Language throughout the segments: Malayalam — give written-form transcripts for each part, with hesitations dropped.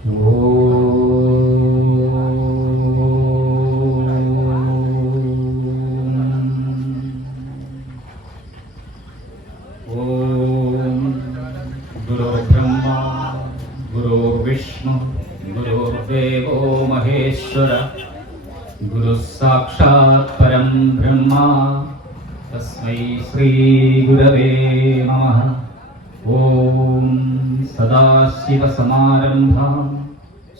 गुरु साक्षात् परं ब्रह्म तस्मै श्री गुरवे नमः। ओम सदाशिव समारंभां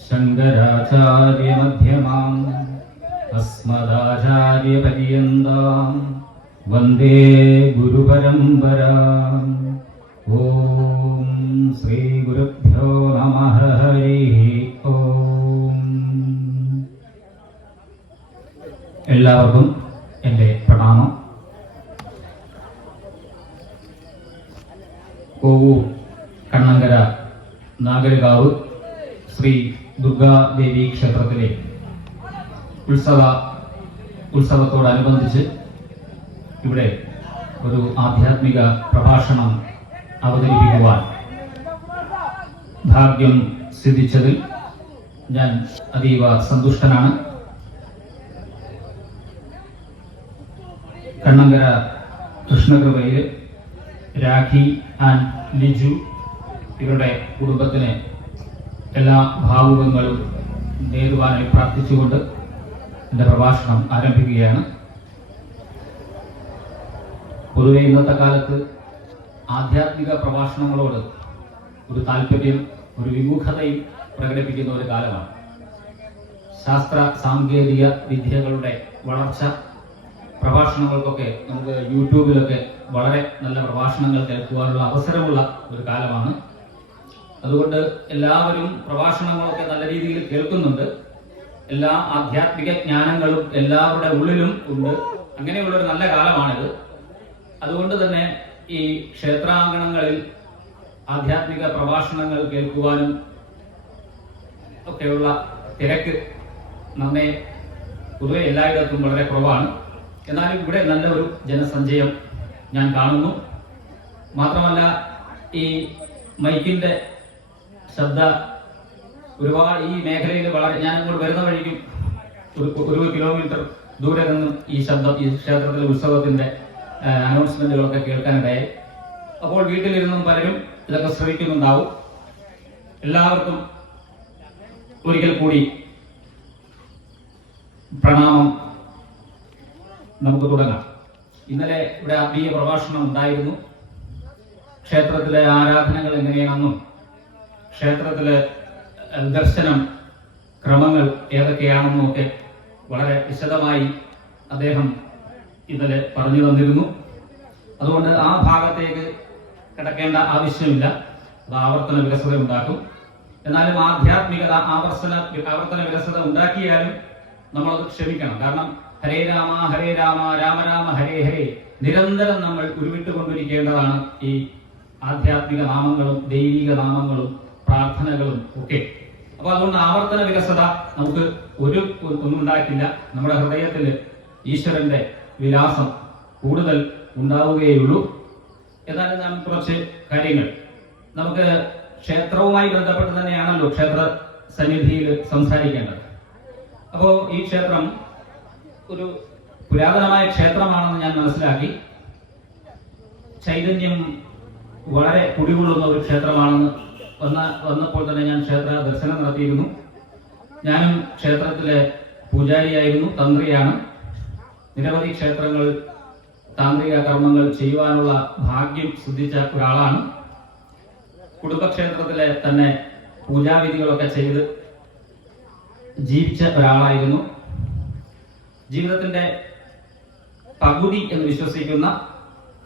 शंकराचार्य मध्यमाम् अस्मदाचार्य पर्यन्तां वन्दे गुरु परम्पराम्। ओम श्री गुरुभ्यो नमः। हरिः ओम। എല്ലാവർക്കും എൻ്റെ പ്രണാമം. കോവൂർ കണ്ണങ്കര നാഗരികാവ് ശ്രീ ദുർഗാദേവി ക്ഷേത്രത്തിലെ ഉത്സവത്തോടനുബന്ധിച്ച് ഇവിടെ ഒരു ആധ്യാത്മിക പ്രഭാഷണം അവതരിപ്പിക്കുവാൻ ഭാഗ്യം സിദ്ധിച്ചതിൽ ഞാൻ അതീവ സന്തുഷ്ടനാണ്. കണ്ണങ്കര കൃഷ്ണകൃപയിൽ രാഖി ആൻഡ് ലിജു ഇവരുടെ കുടുംബത്തിന് എല്ലാ ഭാവുകങ്ങളും നേരുവാനായി പ്രാർത്ഥിച്ചുകൊണ്ട് എൻ്റെ പ്രഭാഷണം ആരംഭിക്കുകയാണ്. പൊതുവെ ഇന്നത്തെ കാലത്ത് ആധ്യാത്മിക പ്രഭാഷണങ്ങളോട് ഒരു താല്പര്യം, ഒരു വിമുഖതയും പ്രകടിപ്പിക്കുന്ന ഒരു കാലമാണ്. ശാസ്ത്ര സാങ്കേതിക വിദ്യകളുടെ വളർച്ച പ്രഭാഷണങ്ങൾക്കൊക്കെ നമുക്ക് യൂട്യൂബിലൊക്കെ വളരെ നല്ല പ്രഭാഷണങ്ങൾ കേൾക്കുവാനുള്ള അവസരമുള്ള ഒരു കാലമാണ്. അതുകൊണ്ട് എല്ലാവരും പ്രഭാഷണങ്ങളൊക്കെ നല്ല രീതിയിൽ കേൾക്കുന്നുണ്ട്. എല്ലാ ആധ്യാത്മിക ജ്ഞാനങ്ങളും എല്ലാവരുടെ ഉള്ളിലും ഉണ്ട്. അങ്ങനെയുള്ളൊരു നല്ല കാലമാണിത്. അതുകൊണ്ട് തന്നെ ഈ ക്ഷേത്രാങ്കണങ്ങളിൽ ആധ്യാത്മിക പ്രഭാഷണങ്ങൾ കേൾക്കുവാനും ഒക്കെയുള്ള തിരക്ക് നമ്മെ പൊതുവെ എല്ലായിടത്തും വളരെ കുറവാണ്. എന്നാലും ഇവിടെ നല്ല ഒരു ജനസഞ്ചയം ഞാൻ കാണുന്നു. മാത്രമല്ല ഈ മൈക്കിന്റെ ശബ്ദ ഒരുപാട് ഈ മേഖലയിൽ വളരെ, ഞാൻ അങ്ങോട്ട് വരുന്ന വഴിക്കും ഒരു കിലോമീറ്റർ ദൂരെ നിന്നും ഈ ശബ്ദം, ഈ ക്ഷേത്രത്തിലെ ഉത്സവത്തിന്റെ അനൗൺസ്മെന്റുകളൊക്കെ കേൾക്കാനിടയായി. അപ്പോൾ വീട്ടിലിരുന്നും പലരും ഇതൊക്കെ ശ്രമിക്കുന്നുണ്ടാവും. എല്ലാവർക്കും ഒരിക്കൽ കൂടി പ്രണാമം. നമുക്ക് തുടങ്ങാം. ഇന്നലെ ഇവിടെ ആത്മീയ പ്രഭാഷണം ഉണ്ടായിരുന്നു. ക്ഷേത്രത്തിലെ ആരാധനകൾ എങ്ങനെയാണെന്നും ക്ഷേത്രത്തിലെ ദർശനം ക്രമങ്ങൾ ഏതൊക്കെയാണെന്നും ഒക്കെ വളരെ വിശദമായി അദ്ദേഹം ഇന്നലെ പറഞ്ഞു തന്നിരുന്നു. അതുകൊണ്ട് ആ ഭാഗത്തേക്ക് കിടക്കേണ്ട ആവശ്യമില്ല. അത് ആവർത്തന വിരസത ഉണ്ടാക്കും. എന്നാലും ആധ്യാത്മികത ആവർത്തന വിരസത ഉണ്ടാക്കിയാലും നമ്മളത് ക്ഷമിക്കണം. കാരണം ഹരേ രാമ രാമ രാമ ഹരേ ഹരേ നിരന്തരം നമ്മൾ ഉരുവിട്ടുകൊണ്ടിരിക്കേണ്ടതാണ് ഈ ആധ്യാത്മിക നാമങ്ങളും ദൈവിക നാമങ്ങളും പ്രാർത്ഥനകളും ഒക്കെ. അപ്പൊ അതുകൊണ്ട് ആവർത്തന വിരസത നമുക്ക് ഒന്നും ഉണ്ടാക്കില്ല. നമ്മുടെ ഹൃദയത്തിൽ ഈശ്വരന്റെ വിലാസം കൂടുതൽ ഉണ്ടാവുകയുള്ളൂ. എന്നാലും നാം കുറച്ച് കാര്യങ്ങൾ നമുക്ക് ക്ഷേത്രവുമായി ബന്ധപ്പെട്ട് തന്നെയാണല്ലോ ക്ഷേത്ര സന്നിധിയിൽ സംസാരിക്കേണ്ടത്. അപ്പോ ഈ ക്ഷേത്രം ഒരു പുരാതനമായ ക്ഷേത്രമാണെന്ന് ഞാൻ മനസ്സിലാക്കി. ചൈതന്യം വളരെ കുടികൊള്ളുന്ന ഒരു ക്ഷേത്രമാണെന്ന് വന്നപ്പോൾ തന്നെ ഞാൻ ക്ഷേത്ര ദർശനം നടത്തിയിരുന്നു. ഞാനും ക്ഷേത്രത്തിലെ പൂജാരിയായിരുന്നു, തന്ത്രിയാണ്. നിരവധി ക്ഷേത്രങ്ങൾ താന്ത്രിക കർമ്മങ്ങൾ ചെയ്യുവാനുള്ള ഭാഗ്യം സിദ്ധിച്ച ഒരാളാണ്. കുടുംബക്ഷേത്രത്തിലെ തന്നെ പൂജാവിധികളൊക്കെ ചെയ്ത് ജീവിച്ച ഒരാളായിരുന്നു. ജീവിതത്തിന്റെ പകുതി എന്ന് വിശ്വസിക്കുന്ന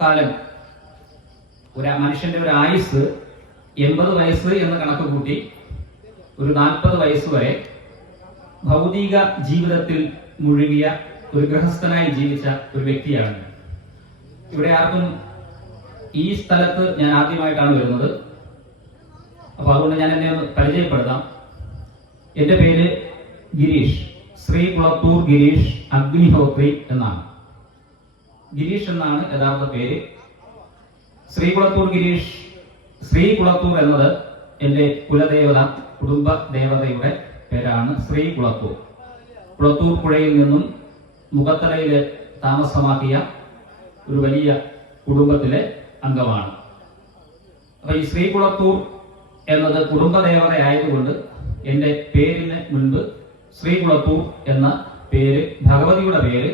കാലം, ഒരു മനുഷ്യന്റെ ഒരു ആയുസ് 80 വയസ്സ് എന്ന് കണക്ക് കൂട്ടി ഒരു 40 വയസ്സ് വരെ ഭൗതിക ജീവിതത്തിൽ മുഴുകിയ ഒരു ഗൃഹസ്ഥനായി ജീവിച്ച ഒരു വ്യക്തിയാണ്. ഇവിടെ ആർക്കും ഈ സ്ഥലത്ത് ഞാൻ ആദ്യമായിട്ടാണ് വരുന്നത്. അപ്പൊ അതുകൊണ്ട് ഞാൻ എന്നെ ഒന്ന് പരിചയപ്പെടുത്താം. എന്റെ പേര് ഗിരീഷ്, ശ്രീകുളത്തൂർ ഗിരീഷ് അഗ്നിഹോത്രി എന്നാണ്. ഗിരീഷ് എന്നാണ് യഥാർത്ഥ പേര്. ശ്രീകുളത്തൂർ ഗിരീഷ്, ശ്രീകുളത്തൂർ എന്നത് എൻ്റെ കുലദേവത, കുടുംബ ദേവതയുടെ പേരാണ് ശ്രീ കുളത്തൂർ. കുളത്തൂർ പുഴയിൽ നിന്നും മുഖത്തലയിൽ താമസമാക്കിയ ഒരു വലിയ കുടുംബത്തിലെ അംഗമാണ്. അപ്പൊ ഈ ശ്രീ കുളത്തൂർ എന്നത് കുടുംബദേവതയായതുകൊണ്ട് എൻ്റെ പേരിന് മുൻപ് ശ്രീ കുളത്തൂർ എന്ന പേര്, ഭഗവതിയുടെ പേര്,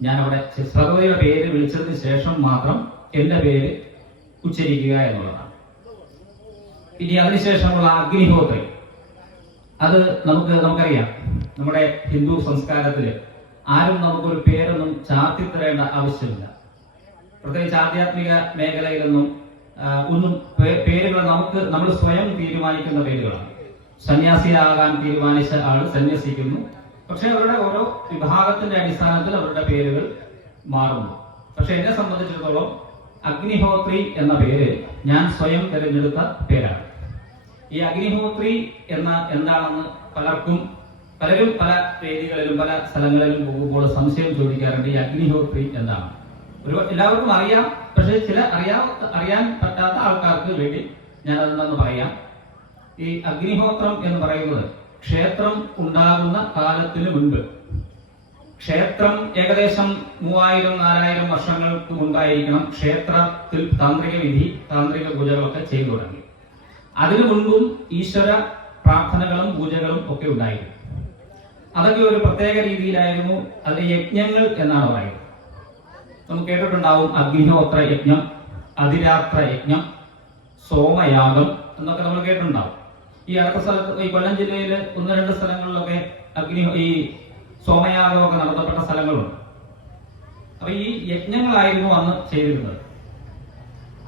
ഞാൻ അവിടെ ഭഗവതിയുടെ പേര് വിളിച്ചതിന് ശേഷം മാത്രം എൻ്റെ പേര് ഉച്ചരിക്കുക എന്നുള്ളതാണ്. ഇനി അതിനുശേഷമുള്ള അഗ്നിഹോത്രി, അത് നമുക്കറിയാം, നമ്മുടെ ഹിന്ദു സംസ്കാരത്തിൽ ആരും നമുക്കൊരു പേരൊന്നും ചാർത്തിത്തരേണ്ട ആവശ്യമില്ല. പ്രത്യേകിച്ച് ആധ്യാത്മിക മേഖലയിലൊന്നും ഒന്നും പേരുകൾ നമ്മൾ സ്വയം തീരുമാനിക്കുന്ന പേരുകളാണ്. സന്യാസിയാകാൻ തീരുമാനിച്ച ആൾ സന്യസിക്കുന്നു, പക്ഷെ അവരുടെ ഓരോ വിഭാഗത്തിന്റെ അടിസ്ഥാനത്തിൽ അവരുടെ പേരുകൾ മാറുന്നു. പക്ഷെ എന്നെ സംബന്ധിച്ചിടത്തോളം അഗ്നിഹോത്രി എന്ന പേര് ഞാൻ സ്വയം തിരഞ്ഞെടുത്ത പേരാണ്. ഈ അഗ്നിഹോത്രി എന്താണെന്ന് പലരും പല വേദികളിലും പല സ്ഥലങ്ങളിലും പോകുമ്പോൾ സംശയം ചോദിക്കാറുണ്ട്. ഈ അഗ്നിഹോത്രി എന്താണ്? എല്ലാവർക്കും അറിയാം, പക്ഷെ ചില അറിയാൻ പറ്റാത്ത ആൾക്കാർക്ക് വേണ്ടി ഞാൻ അതെന്തെന്ന് പറയാം. ഈ അഗ്നിഹോത്രം എന്ന് പറയുന്നത് ക്ഷേത്രം ഉണ്ടാകുന്ന കാലത്തിന് മുൻപ്, ക്ഷേത്രം ഏകദേശം 3000-4000 വർഷങ്ങൾക്ക് മുൻപായിരിക്കണം ക്ഷേത്രത്തിൽ താന്ത്രിക പൂജകളൊക്കെ ചെയ്തു തുടങ്ങി. അതിനു മുൻപും ഈശ്വര പ്രാർത്ഥനകളും പൂജകളും ഒക്കെ ഉണ്ടായിരുന്നു. അതൊക്കെ ഒരു പ്രത്യേക രീതിയിലായിരുന്നു. അതിന് യജ്ഞങ്ങൾ എന്നാണ് പറയുന്നത്. നമുക്ക് കേട്ടിട്ടുണ്ടാവും അഗ്നിഹോത്ര യജ്ഞം, അതിരാത്ര യജ്ഞം, സോമയാഗം എന്നൊക്കെ നമ്മൾ കേട്ടിട്ടുണ്ടാവും. ഈ അടുത്ത സ്ഥലത്ത്, ഈ കൊല്ലം ജില്ലയിൽ 1-2 സ്ഥലങ്ങളിലൊക്കെ ഈ സോമയാഗമൊക്കെ നടത്തപ്പെട്ട സ്ഥലങ്ങളുണ്ട്. അപ്പൊ ഈ യജ്ഞങ്ങളായിരുന്നു അന്ന് ചെയ്തിരുന്നത്.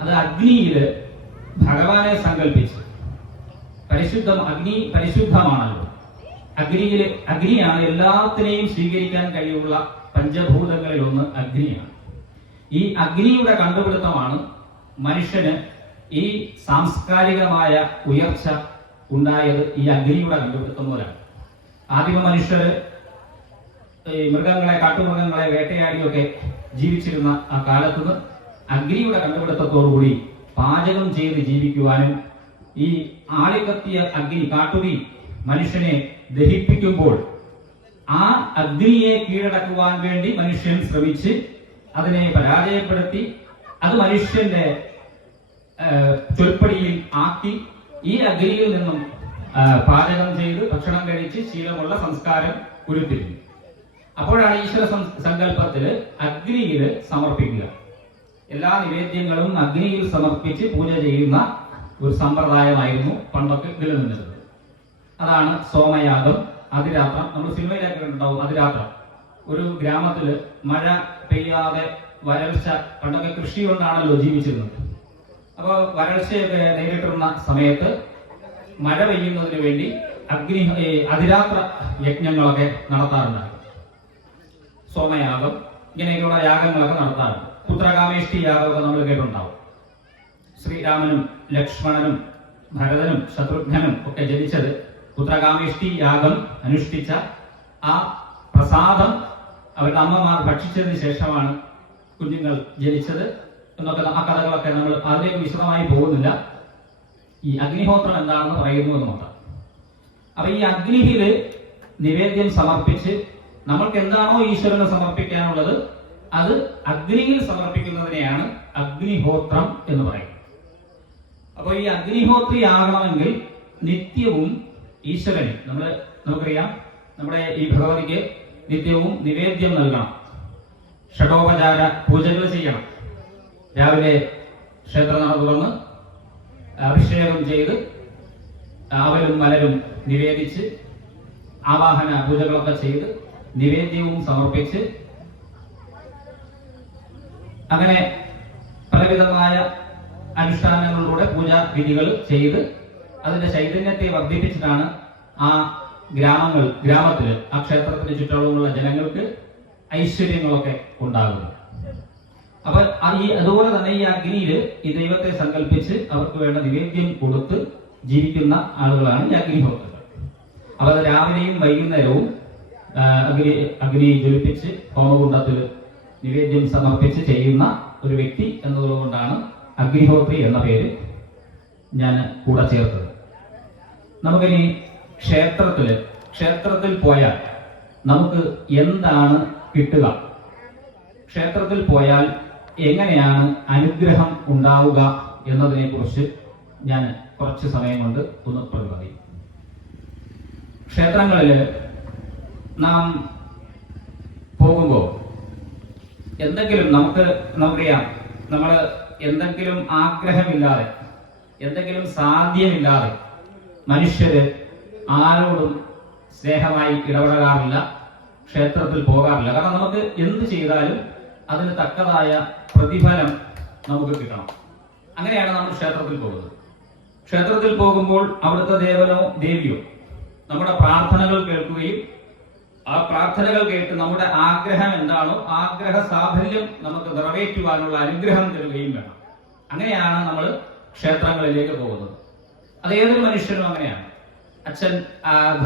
അത് അഗ്നിയില് ഭഗവാനെ സങ്കല്പിച്ച് അഗ്നി പരിശുദ്ധമാണല്ലോ. അഗ്നിയാണ് എല്ലാത്തിനെയും സ്വീകരിക്കാൻ കഴിയുള്ള പഞ്ചഭൂതങ്ങളിൽ ഒന്ന് അഗ്നിയാണ്. ഈ അഗ്നിയുടെ കണ്ടുപിടുത്തമാണ് മനുഷ്യന് ഈ സാംസ്കാരികമായ ഉയർച്ച ഉണ്ടായത്. ഈ അഗ്നിയുടെ കണ്ടുപിടുത്തം മൂലമാണ്. ആദിമ മനുഷ്യര് കാട്ടുമൃഗങ്ങളെ വേട്ടയാടിയൊക്കെ ജീവിച്ചിരുന്ന ആ കാലത്ത് അഗ്നിയുടെ കണ്ടുപിടുത്തത്തോടുകൂടി പാചകം ചെയ്ത് ജീവിക്കുവാനും, ഈ ആളിക്കത്തിയ അഗ്നി കാട്ടുതീ മനുഷ്യനെ ദഹിപ്പിക്കുമ്പോൾ ആ അഗ്നിയെ കീഴടക്കുവാൻ വേണ്ടി മനുഷ്യൻ ശ്രമിച്ച് അതിനെ പരാജയപ്പെടുത്തി അത് മനുഷ്യന്റെ ചൊൽപ്പടിയിൽ ആക്കി ഈ അഗ്നിയിൽ നിന്നും പാചകം ചെയ്ത് ഭക്ഷണം കഴിച്ച് ശീലമുള്ള സംസ്കാരം ഉരുത്തിരിഞ്ഞു. അപ്പോഴാണ് ഈശ്വര സങ്കല്പത്തില് അഗ്നിയിൽ സമർപ്പിക്കുക. എല്ലാ നിവേദ്യങ്ങളും അഗ്നിയിൽ സമർപ്പിച്ച് പൂജ ചെയ്യുന്ന ഒരു സമ്പ്രദായമായിരുന്നു പണ്ടൊക്കെ നിലനിന്നിരുന്നത്. അതാണ് സോമയാഗം, അതിരാത്രം. നമ്മൾ സിനിമയിലൊക്കെ കണ്ടിട്ടുണ്ടാവും അതിരാത്രം. ഒരു ഗ്രാമത്തില് മഴ പെയ്യാതെ വരൾച്ച, പണ്ടൊക്കെ കൃഷി കൊണ്ടാണല്ലോ ജീവിച്ചിരുന്നത്. അപ്പോൾ വരൾച്ചയൊക്കെ നേരിട്ടിരുന്ന സമയത്ത് മഴ പെയ്യുന്നതിന് വേണ്ടി അതിരാത്ര യജ്ഞങ്ങളൊക്കെ നടത്താറുണ്ടായിരുന്നു. സോമയാഗം, ഇങ്ങനെയൊക്കെയുള്ള യാഗങ്ങളൊക്കെ നടത്താറുണ്ട്. പുത്രകാമേഷ്ടി യാഗമൊക്കെ നമ്മൾ കേട്ടിട്ടുണ്ടാവും. ശ്രീരാമനും ലക്ഷ്മണനും ഭരതനും ശത്രുഘ്നനും ഒക്കെ ജനിച്ചത് പുത്രകാമേഷ്ടി യാഗം അനുഷ്ഠിച്ച ആ പ്രസാദം അവരുടെ അമ്മമാർ ഭക്ഷിച്ചതിന് ശേഷമാണ് കുഞ്ഞുങ്ങൾ ജനിച്ചത് എന്നൊക്കെ ആ കഥകളൊക്കെ നമ്മൾ അതിലേക്ക് വിശദമായി പോകുന്നില്ല. ഈ അഗ്നിഹോത്രം എന്താണെന്ന് പറയുന്നു എന്ന് മാത്രം. അപ്പൊ ഈ അഗ്നിയില് നിവേദ്യം സമർപ്പിച്ച് നമ്മൾക്ക് എന്താണോ ഈശ്വരന് സമർപ്പിക്കാനുള്ളത് അത് അഗ്നിയിൽ സമർപ്പിക്കുന്നതിനെയാണ് അഗ്നിഹോത്രം എന്ന് പറയുന്നത്. അപ്പൊ ഈ അഗ്നിഹോത്രി ആകണമെങ്കിൽ നിത്യവും ഈശ്വരന് നമുക്കറിയാം, നമ്മുടെ ഈ ഭഗവതിക്ക് നിത്യവും നിവേദ്യം നൽകണം. ഷഡോപചാര പൂജകൾ ചെയ്യണം. രാവിലെ ക്ഷേത്രനട തുറന്ന് അഭിഷേകം ചെയ്ത് അവലും മലരും നിവേദിച്ച് ആവാഹന പൂജകളൊക്കെ ചെയ്ത് നിവേദ്യവും സമർപ്പിച്ച് അങ്ങനെ പലവിധമായ അനുഷ്ഠാനങ്ങളിലൂടെ പൂജാ വിധികൾ ചെയ്ത് അതിന്റെ ചൈതന്യത്തെ വർദ്ധിപ്പിച്ചിട്ടാണ് ആ ഗ്രാമത്തില് ആ ക്ഷേത്രത്തിന് ചുറ്റളവുമുള്ള ജനങ്ങൾക്ക് ഐശ്വര്യങ്ങളൊക്കെ ഉണ്ടാകുന്നത്. അപ്പൊ അതുപോലെ തന്നെ ഈ അഗ്നിയില് ഈ ദൈവത്തെ സങ്കല്പിച്ച് അവർക്ക് വേണ്ട നിവേദ്യം കൊടുത്ത് ജീവിക്കുന്ന ആളുകളാണ് ഈ അഗ്നിഹോത്രങ്ങൾ. അപ്പൊ അത് രാവിലെയും വൈകുന്നേരവും അഗ്നി ജ്വലിപ്പിച്ച് ഹോമകുണ്ടത്തിൽ നിവേദ്യം സമർപ്പിച്ച് ചെയ്യുന്ന ഒരു വ്യക്തി എന്നതുകൊണ്ടാണ് അഗ്നിഹോത്രി എന്ന പേര് ഞാൻ കൂടെ ചേർത്തത്. നമുക്കിനി ക്ഷേത്രത്തിൽ പോയാൽ നമുക്ക് എന്താണ് കിട്ടുക, ക്ഷേത്രത്തിൽ പോയാൽ എങ്ങനെയാണ് അനുഗ്രഹം ഉണ്ടാവുക എന്നതിനെ കുറിച്ച് ഞാൻ കുറച്ച് സമയം കൊണ്ട് ഒന്ന് പ്രതിപാദിക്കും. ക്ഷേത്രങ്ങളിൽ നാം പോകുമ്പോൾ എന്തെങ്കിലും നമുക്കറിയാം, നമ്മൾ എന്തെങ്കിലും ആഗ്രഹമില്ലാതെ, എന്തെങ്കിലും സാധ്യമില്ലാതെ മനുഷ്യര് ആരോടും സ്നേഹമായി ഇടപെടാറില്ല, ക്ഷേത്രത്തിൽ പോകാറില്ല. കാരണം നമുക്ക് എന്ത് ചെയ്താലും അതിന് തക്കതായ പ്രതിഫലം നമുക്ക് കിട്ടണം. അങ്ങനെയാണ് നമ്മൾ ക്ഷേത്രത്തിൽ പോകുന്നത്. ക്ഷേത്രത്തിൽ പോകുമ്പോൾ അവിടുത്തെ ദേവനോ ദേവിയോ നമ്മുടെ പ്രാർത്ഥനകൾ കേൾക്കുകയും ആ പ്രാർത്ഥനകൾ കേട്ട് നമ്മുടെ ആഗ്രഹം എന്താണോ ആഗ്രഹ സാഫല്യം നമുക്ക് നിറവേറ്റുവാനുള്ള അനുഗ്രഹം തരുകയും വേണം. അങ്ങനെയാണ് നമ്മൾ ക്ഷേത്രങ്ങളിലേക്ക് പോകുന്നത്. അത് ഏതൊരു മനുഷ്യനും അങ്ങനെയാണ്. അച്ഛൻ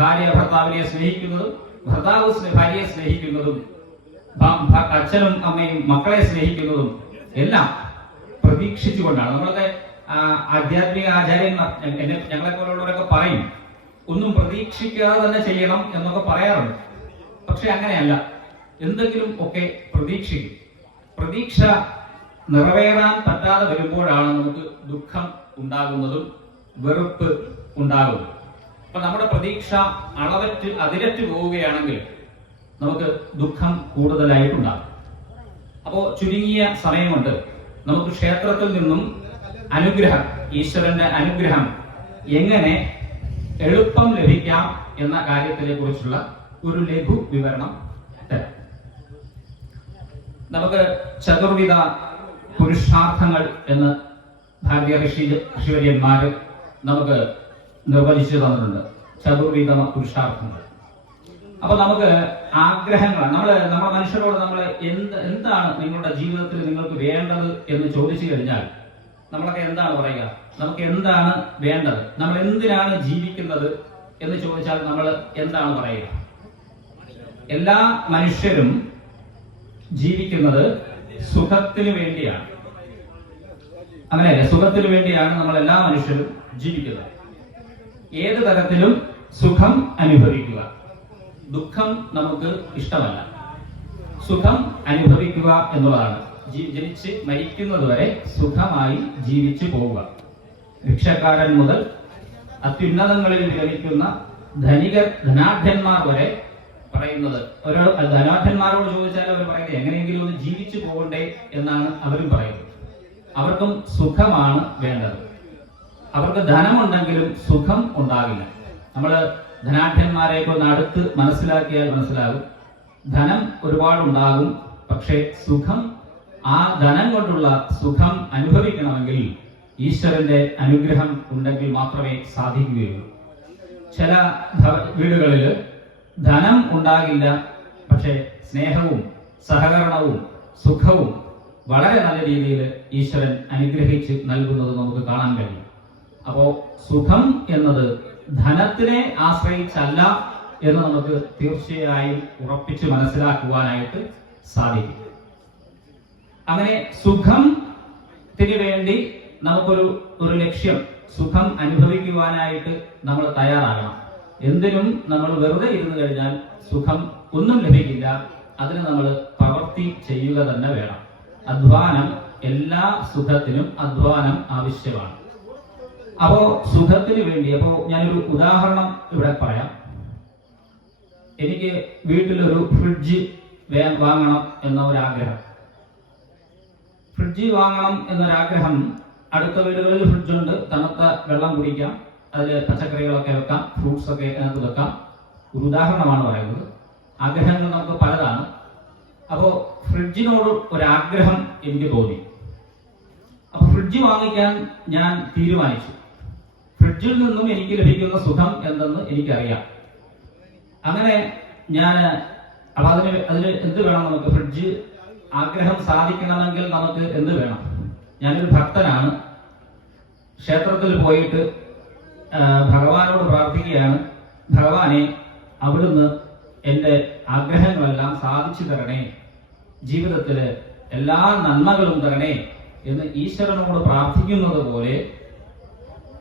ഭാര്യ ഭർത്താവിനെ സ്നേഹിക്കുന്നതും ഭർത്താവ് ഭാര്യയെ സ്നേഹിക്കുന്നതും അച്ഛനും അമ്മയും മക്കളെ സ്നേഹിക്കുന്നതും എല്ലാം പ്രതീക്ഷിച്ചുകൊണ്ടാണ്. നമ്മളൊക്കെ ആധ്യാത്മിക ആചാര്യന്മാർ ഞങ്ങളെ പോലുള്ളവരൊക്കെ പറയും, ഒന്നും പ്രതീക്ഷിക്കാതെ തന്നെ ചെയ്യണം എന്നൊക്കെ പറയാറുണ്ട്. പക്ഷെ അങ്ങനെയല്ല, എന്തെങ്കിലും ഒക്കെ പ്രതീക്ഷിക്കും. പ്രതീക്ഷ നിറവേറാൻ പറ്റാതെ വരുമ്പോഴാണ് നമുക്ക് ദുഃഖം ഉണ്ടാകുന്നതും വെറുപ്പ് ഉണ്ടാകുന്നതും. അപ്പൊ നമ്മുടെ പ്രതീക്ഷ അതിരറ്റ് പോവുകയാണെങ്കിൽ നമുക്ക് ദുഃഖം കൂടുതലായിട്ടുണ്ടാകും. അപ്പോ ചുരുങ്ങിയ സമയം കൊണ്ട് നമുക്ക് ക്ഷേത്രത്തിൽ നിന്നും അനുഗ്രഹം, ഈശ്വരന്റെ അനുഗ്രഹം എങ്ങനെ എളുപ്പം ലഭിക്കാം എന്ന കാര്യത്തിനെ കുറിച്ചുള്ള ഒരു ലഘു വിവരണം തരാം. നമുക്ക് ചതുർവിധ പുരുഷാർത്ഥങ്ങൾ എന്ന് ഭാരതീയ ഋഷിവര്യന്മാര് നമുക്ക് നിർവചിച്ചു തന്നിട്ടുണ്ട്. ചതുർവിധ പുരുഷാർത്ഥങ്ങൾ. അപ്പൊ നമുക്ക് ആഗ്രഹങ്ങളാണ്. നമ്മുടെ മനുഷ്യരോട് നമ്മൾ എന്താണ് നിങ്ങളുടെ ജീവിതത്തിൽ നിങ്ങൾക്ക് വേണ്ടത് എന്ന് ചോദിച്ചു കഴിഞ്ഞാൽ നമ്മളൊക്കെ എന്താണ് പറയുക? നമുക്ക് എന്താണ് വേണ്ടത്, നമ്മൾ എന്തിനാണ് ജീവിക്കുന്നത് എന്ന് ചോദിച്ചാൽ നമ്മൾ എന്താണ് പറയുക? എല്ലാ മനുഷ്യരും ജീവിക്കുന്നത് സുഖത്തിന് വേണ്ടിയാണ്. അങ്ങനെയല്ലേ? സുഖത്തിന് വേണ്ടിയാണ് നമ്മൾ എല്ലാ മനുഷ്യരും ജീവിക്കുന്നത്. ഏത് തരത്തിലും സുഖം അനുഭവിക്കുക. ദുഃഖം നമുക്ക് ഇഷ്ടമല്ല. സുഖം അനുഭവിക്കുക എന്നുള്ളതാണ്. ജനിച്ച് മരിക്കുന്നത് വരെ സുഖമായി ജീവിച്ചു പോവുക. ഭിക്ഷക്കാരൻ മുതൽ അത്യുന്നതങ്ങളിൽ വിരമിക്കുന്ന ധനാഢ്യന്മാർ വരെ പറയുന്നത്, ഓരോ ധനാഢ്യന്മാരോട് ചോദിച്ചാൽ അവർ പറയുന്നത് എങ്ങനെയെങ്കിലും ഒന്ന് ജീവിച്ചു പോകണ്ടേ എന്നാണ് അവരും പറയുന്നത്. അവർക്കും സുഖമാണ് വേണ്ടത്. അവർക്ക് ധനമുണ്ടെങ്കിലും സുഖം ഉണ്ടാകില്ല. നമ്മള് ധനാഢ്യന്മാരെയൊക്കെ ഒന്ന് അടുത്ത് മനസ്സിലാക്കിയാൽ മനസ്സിലാകും, ധനം ഒരുപാടുണ്ടാകും, പക്ഷെ സുഖം, ആ ധനം കൊണ്ടുള്ള സുഖം അനുഭവിക്കണമെങ്കിൽ ഈശ്വരന്റെ അനുഗ്രഹം ഉണ്ടെങ്കിൽ മാത്രമേ സാധിക്കുകയുള്ളൂ. ചില വീടുകളിൽ ധനം ഉണ്ടാകില്ല, പക്ഷെ സ്നേഹവും സഹകരണവും സുഖവും വളരെ നല്ല രീതിയിൽ ഈശ്വരൻ അനുഗ്രഹിച്ച് നൽകുന്നത് നമുക്ക് കാണാൻ കഴിയും. അപ്പോ സുഖം എന്നത് ധനത്തിനെ ആശ്രയിച്ചല്ല എന്ന് നമുക്ക് തീർച്ചയായും ഉറപ്പിച്ച് മനസ്സിലാക്കുവാനായിട്ട് സാധിക്കും. അങ്ങനെ സുഖത്തിന് വേണ്ടി നമുക്കൊരു ലക്ഷ്യം, സുഖം അനുഭവിക്കുവാനായിട്ട് നമ്മൾ തയ്യാറാകണം. എന്തിനും നമ്മൾ വെറുതെ ഇരുന്ന് കഴിഞ്ഞാൽ സുഖം ഒന്നും ലഭിക്കില്ല. അതിന് നമ്മൾ പ്രവൃത്തി ചെയ്യുക തന്നെ വേണം. അധ്വാനം, എല്ലാ സുഖത്തിനും അധ്വാനം ആവശ്യമാണ്. അപ്പോ സുഖത്തിന് വേണ്ടി, അപ്പോ ഞാനൊരു ഉദാഹരണം ഇവിടെ പറയാം. എനിക്ക് വീട്ടിലൊരു ഫ്രിഡ്ജ് വാങ്ങണം എന്ന ഒരാഗ്രഹം. ഫ്രിഡ്ജ് വാങ്ങണം എന്നൊരാഗ്രഹം. അടുത്ത വീടുകളിൽ ഫ്രിഡ്ജുണ്ട്, തണുത്ത വെള്ളം കുടിക്കാം, അതിൽ പച്ചക്കറികളൊക്കെ വെക്കാം, ഫ്രൂട്ട്സ് ഒക്കെ അതിനകത്ത് വെക്കാം. ഒരു ഉദാഹരണമാണ് പറയുന്നത്. ആഗ്രഹങ്ങൾ നമുക്ക് പലതാണ്. അപ്പോ ഫ്രിഡ്ജിനോട് ഒരാഗ്രഹം എനിക്ക് തോന്നി. അപ്പൊ ഫ്രിഡ്ജ് വാങ്ങിക്കാൻ ഞാൻ തീരുമാനിച്ചു. ഫ്രിഡ്ജിൽ നിന്നും എനിക്ക് ലഭിക്കുന്ന സുഖം എന്തെന്ന് എനിക്കറിയാം. അങ്ങനെ അപ്പൊ അതിന് എന്ത് വേണം? നമുക്ക് ഫ്രിഡ്ജ് ആഗ്രഹം സാധിക്കണമെങ്കിൽ നമുക്ക് എന്ത് വേണം? ഞാനൊരു ഭക്തനാണ്. ക്ഷേത്രത്തിൽ പോയിട്ട് ഭഗവാനോട് പ്രാർത്ഥിക്കുകയാണ്, ഭഗവാനെ, അവിടുന്ന് എന്റെ ആഗ്രഹങ്ങളെല്ലാം സാധിച്ചു തരണേ, ജീവിതത്തില് എല്ലാ നന്മകളും തരണേ എന്ന് ഈശ്വരനോട് പ്രാർത്ഥിക്കുന്നത് പോലെ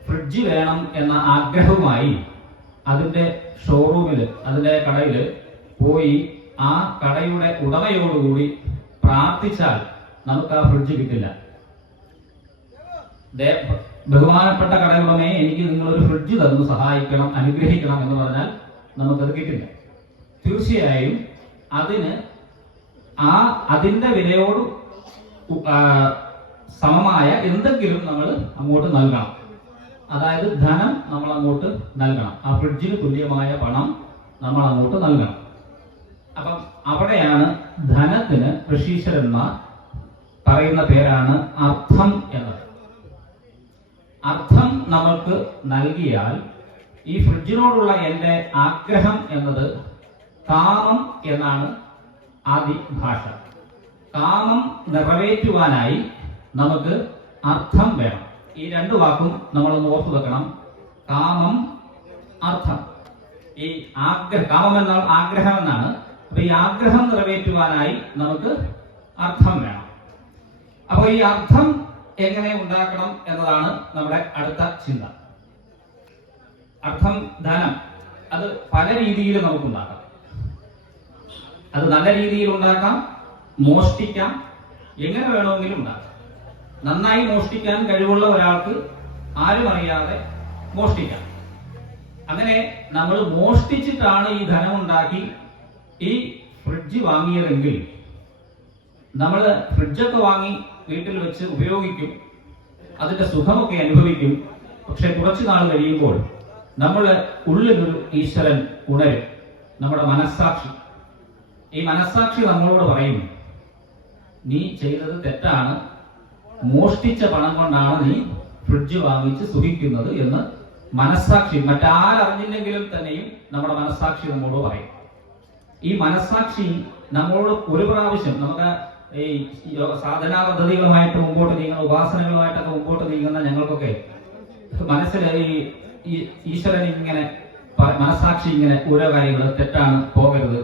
ഫ്രിഡ്ജ് വേണം എന്ന ആഗ്രഹവുമായി അതിന്റെ ഷോറൂമിൽ, അതിന്റെ കടയിൽ പോയി ആ കടയുടെ ഉടമയോടുകൂടി പ്രാർത്ഥിച്ചാൽ നമുക്ക് ആ ഫ്രിഡ്ജ് കിട്ടില്ല. ബഹുമാനപ്പെട്ട കടയുടമയെ എനിക്ക് നിങ്ങളൊരു ഫ്രിഡ്ജ് തന്നു സഹായിക്കണം, അനുഗ്രഹിക്കണം എന്ന് പറഞ്ഞാൽ നമുക്കത് കിട്ടില്ല. തീർച്ചയായും അതിന്റെ വിലയോട് സമമായ എന്തെങ്കിലും നമ്മൾ അങ്ങോട്ട് നൽകണം. അതായത് ധനം നമ്മൾ അങ്ങോട്ട് നൽകണം. ആ ഫ്രിഡ്ജിന് തുല്യമായ പണം നമ്മൾ അങ്ങോട്ട് നൽകണം. അപ്പം അവിടെയാണ് ധനത്തിന് ഋഷീശ്വരന്മാർ പറയുന്ന പേരാണ് അർത്ഥം എന്നത്. അർത്ഥം നമുക്ക് നൽകിയാൽ ഈ ഫ്രിഡ്ജിനോടുള്ള എൻ്റെ ആഗ്രഹം എന്നത് കാമം എന്നാണ് ആദി ഭാഷ. കാമം നിറവേറ്റുവാനായി നമുക്ക് അർത്ഥം വേണം. ഈ രണ്ടു വാക്കും നമ്മളൊന്ന് ഓർത്തു വെക്കണം. കാമം, അർത്ഥം. ഈ കാമം എന്നാൽ ആഗ്രഹം എന്നാണ്. അപ്പൊ ഈ ആഗ്രഹം നിറവേറ്റുവാനായി നമുക്ക് അർത്ഥം വേണം. അപ്പൊ ഈ അർത്ഥം എങ്ങനെ ഉണ്ടാക്കണം എന്നതാണ് നമ്മുടെ അടുത്ത ചിന്ത. അർത്ഥം, ധനം, അത് പല രീതിയിൽ നമുക്ക് ഉണ്ടാക്കാം. അത് നല്ല രീതിയിൽ ഉണ്ടാക്കാം, മോഷ്ടിക്കാം, എങ്ങനെ വേണമെങ്കിലും ഉണ്ടാക്കാം. നന്നായി മോഷ്ടിക്കാൻ കഴിവുള്ള ഒരാൾക്ക് ആരും അറിയാതെ മോഷ്ടിക്കാം. അങ്ങനെ നമ്മൾ മോഷ്ടിച്ചിട്ടാണ് ഈ ധനം ഉണ്ടാക്കി ഈ ഫ്രിഡ്ജ് വാങ്ങിയതെങ്കിൽ നമ്മൾ ഫ്രിഡ്ജൊക്കെ വാങ്ങി വീട്ടിൽ വെച്ച് ഉപയോഗിക്കും, അതിന്റെ സുഖമൊക്കെ അനുഭവിക്കും. പക്ഷെ കുറച്ചു നാൾ കഴിയുമ്പോൾ നമ്മുടെ ഉള്ളിലൊരു ഈശ്വരൻ ഉണരും, നമ്മുടെ മനസ്സാക്ഷി. ഈ മനസ്സാക്ഷി നമ്മളോട് പറയും, നീ ചെയ്തത് തെറ്റാണ്, മോഷ്ടിച്ച പണം കൊണ്ടാണ് നീ ഫ്രിഡ്ജ് വാങ്ങിച്ച് സുഖിക്കുന്നത് എന്ന് മനസ്സാക്ഷി, മറ്റാരറിഞ്ഞില്ലെങ്കിലും തന്നെയും നമ്മുടെ മനസ്സാക്ഷി നമ്മോട് പറയും. ഈ മനസ്സാക്ഷി നമ്മളോട് ഒരു പ്രാവശ്യം, നമുക്ക് ഈ സാധനാ പദ്ധതികളുമായിട്ട് മുമ്പോട്ട് നീങ്ങുന്ന, ഉപാസനകളുമായിട്ടൊക്കെ മുമ്പോട്ട് നീങ്ങുന്ന ഞങ്ങൾക്കൊക്കെ മനസ്സിൽ ഈ ഈശ്വരൻ ഇങ്ങനെ, മനസ്സാക്ഷി ഇങ്ങനെ ഓരോ കാര്യങ്ങൾ തെറ്റാണ്, പോകരുത്,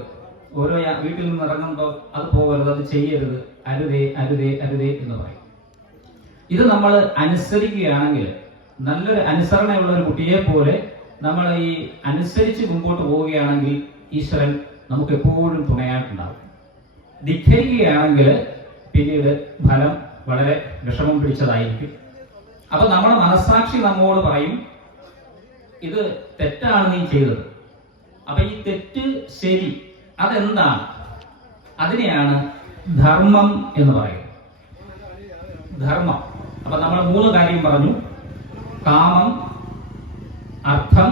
ഓരോ വീട്ടിൽ നിന്ന് ഇറങ്ങുമ്പോൾ അത് പോകരുത്, അത് ചെയ്യരുത്, അരുതേ അരുതേ അരുതേ എന്ന് പറയും. ഇത് നമ്മൾ അനുസരിക്കുകയാണെങ്കിൽ, നല്ലൊരു അനുസരണയുള്ള ഒരു കുട്ടിയെ പോലെ നമ്മൾ ഈ അനുസരിച്ച് മുമ്പോട്ട് പോവുകയാണെങ്കിൽ ഈശ്വരൻ നമുക്ക് എപ്പോഴും തുണയായിട്ടുണ്ടാകും. ധിക്കരിക്കുകയാണെങ്കിൽ പിന്നീട് ഫലം വളരെ വിഷമം പിടിച്ചതായിരിക്കും. അപ്പൊ നമ്മുടെ മനസ്സാക്ഷി നമ്മോട് പറയും, ഇത് തെറ്റാണ് നീ ചെയ്തത്. അപ്പൊ ഈ തെറ്റ് ശരി അതെന്താണ്? അതിനെയാണ് ധർമ്മം എന്ന് പറയുന്നത്. ധർമ്മം. അപ്പൊ നമ്മൾ 3 കാര്യം പറഞ്ഞു: കാമം, അർത്ഥം,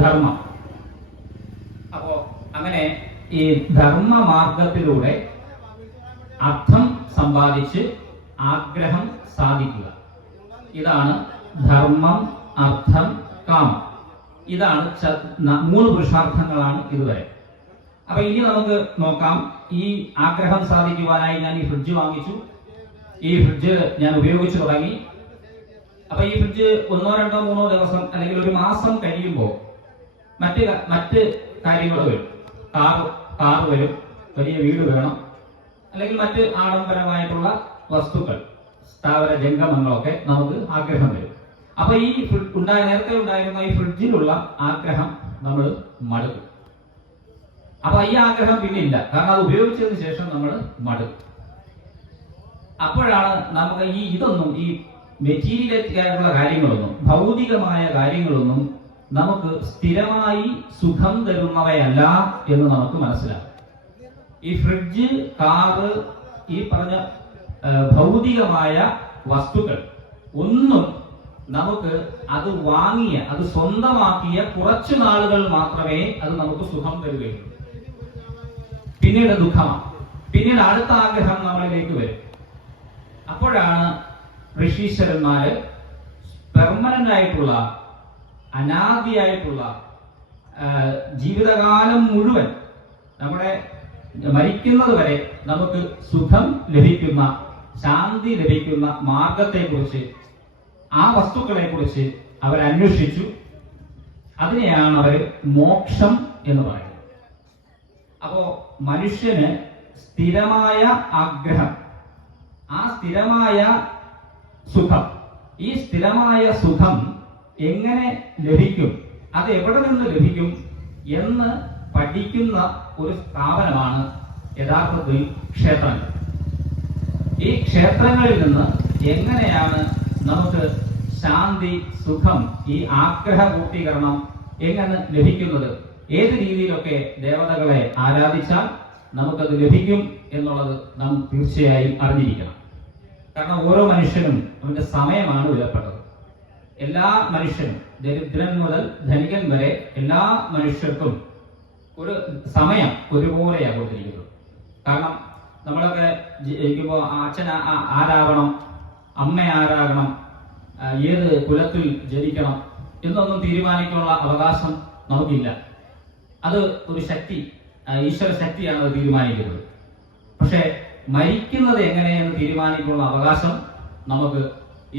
ധർമ്മം. അപ്പോ അങ്ങനെ ഈ ധർമ്മ മാർഗത്തിലൂടെ അർത്ഥം സമ്പാദിച്ച് ആഗ്രഹം സാധിക്കുക. ഇതാണ് ധർമ്മം, അർത്ഥം, കാമം. ഇതാണ് 3 പുരുഷാർത്ഥങ്ങളാണ് ഇതുവരെ. അപ്പൊ ഇനി നമുക്ക് നോക്കാം. ഈ ആഗ്രഹം സാധിക്കുവാനായി ഞാൻ ഈ ഫ്രിഡ്ജ് വാങ്ങിച്ചു, ഈ ഫ്രിഡ്ജ് ഞാൻ ഉപയോഗിച്ചു തുടങ്ങി. അപ്പൊ ഈ ഫ്രിഡ്ജ് 1, 2, 3 ദിവസം അല്ലെങ്കിൽ ഒരു മാസം കഴിയുമ്പോൾ മറ്റ് കാര്യങ്ങൾ വരും. കാർ വരും, വലിയ വീട് വേണം, അല്ലെങ്കിൽ മറ്റ് ആഡംബരമായിട്ടുള്ള വസ്തുക്കൾ, സ്ഥാവര ജംഗമങ്ങളൊക്കെ നമുക്ക് ആഗ്രഹം വരും. അപ്പൊ ഈ നേരത്തെ ഉണ്ടായിരുന്ന ഈ ഫ്രിഡ്ജിലുള്ള ആഗ്രഹം നമ്മൾ മടുക്കും. അപ്പൊ ഈ ആഗ്രഹം പിന്നെ ഇല്ല, കാരണം അത് ഉപയോഗിച്ചതിന് ശേഷം നമ്മൾ മടുക്കും. അപ്പോഴാണ് നമുക്ക് ഇതൊന്നും, ഈ മെറ്റീരിയലായിട്ടുള്ള കാര്യങ്ങളൊന്നും, ഭൗതികമായ കാര്യങ്ങളൊന്നും നമുക്ക് സ്ഥിരമായി സുഖം തരുന്നവയല്ല എന്ന് നമുക്ക് മനസ്സിലാവും. ഈ ഫ്രിഡ്ജ്, കാറ്, ഈ പറഞ്ഞ ഭൗതികമായ വസ്തുക്കൾ ഒന്നും നമുക്ക് അത് സ്വന്തമാക്കിയ കുറച്ചു നാളുകൾ മാത്രമേ അത് നമുക്ക് സുഖം തരുകയുള്ളൂ. പിന്നീട് ദുഃഖമാണ്. പിന്നീട് അടുത്ത ആഗ്രഹം നമ്മളിലേക്ക് വരും. അപ്പോഴാണ് ഋഷീശ്വരന്മാര് പെർമനന്റ് ആയിട്ടുള്ള, അനാദിയായിട്ടുള്ള, ജീവിതകാലം മുഴുവൻ നമ്മുടെ മരിക്കുന്നത് വരെ നമുക്ക് സുഖം ലഭിക്കുന്ന, ശാന്തി ലഭിക്കുന്ന മാർഗത്തെക്കുറിച്ച്, ആ വസ്തുക്കളെ കുറിച്ച് അവർ അന്വേഷിച്ചു. അതിനെയാണ് അവർ മോക്ഷം എന്ന് പറയുന്നത്. അപ്പോ മനുഷ്യന് സ്ഥിരമായ ആഗ്രഹം, ആ സ്ഥിരമായ സുഖം, ഈ സ്ഥിരമായ സുഖം എങ്ങനെ ലഭിക്കും, അത് എവിടെ നിന്ന് ലഭിക്കും എന്ന് പഠിക്കുന്ന ഒരു സ്ഥാപനമാണ് യഥാർത്ഥത്തിൽ ക്ഷേത്രങ്ങൾ. ഈ ക്ഷേത്രങ്ങളിൽ നിന്ന് എങ്ങനെയാണ് നമുക്ക് ശാന്തി, സുഖം, ഈ ആഗ്രഹ പൂർത്തീകരണം എങ്ങനെ ലഭിക്കുന്നത്, ഏത് രീതിയിലൊക്കെ ദേവതകളെ ആരാധിച്ചാൽ നമുക്കത് ലഭിക്കും എന്നുള്ളത് നാം തീർച്ചയായും അറിഞ്ഞിരിക്കണം. കാരണം ഓരോ മനുഷ്യനും അവന്റെ സമയമാണ് വിലപ്പെട്ടത്. എല്ലാ മനുഷ്യനും, ദരിദ്രൻ മുതൽ ധനികൻ വരെ എല്ലാ മനുഷ്യർക്കും ഒരു സമയം ഒരുപോലെയാണ് കൊടുത്തിരിക്കുന്നത്. കാരണം നമ്മളൊക്കെ ജനിക്കുമ്പോൾ അച്ഛൻ ആരാകണം, അമ്മ ആരാകണം, ഏത് കുലത്തിൽ ജനിക്കണം എന്നൊന്നും തീരുമാനിക്കാനുള്ള അവകാശം നമുക്കില്ല. അത് ഒരു ശക്തി, ഈശ്വര ശക്തിയാണ് അത് തീരുമാനിക്കുന്നത്. പക്ഷെ മരിക്കുന്നത് എങ്ങനെയെന്ന് തീരുമാനിക്കാനുള്ള അവകാശം നമുക്ക്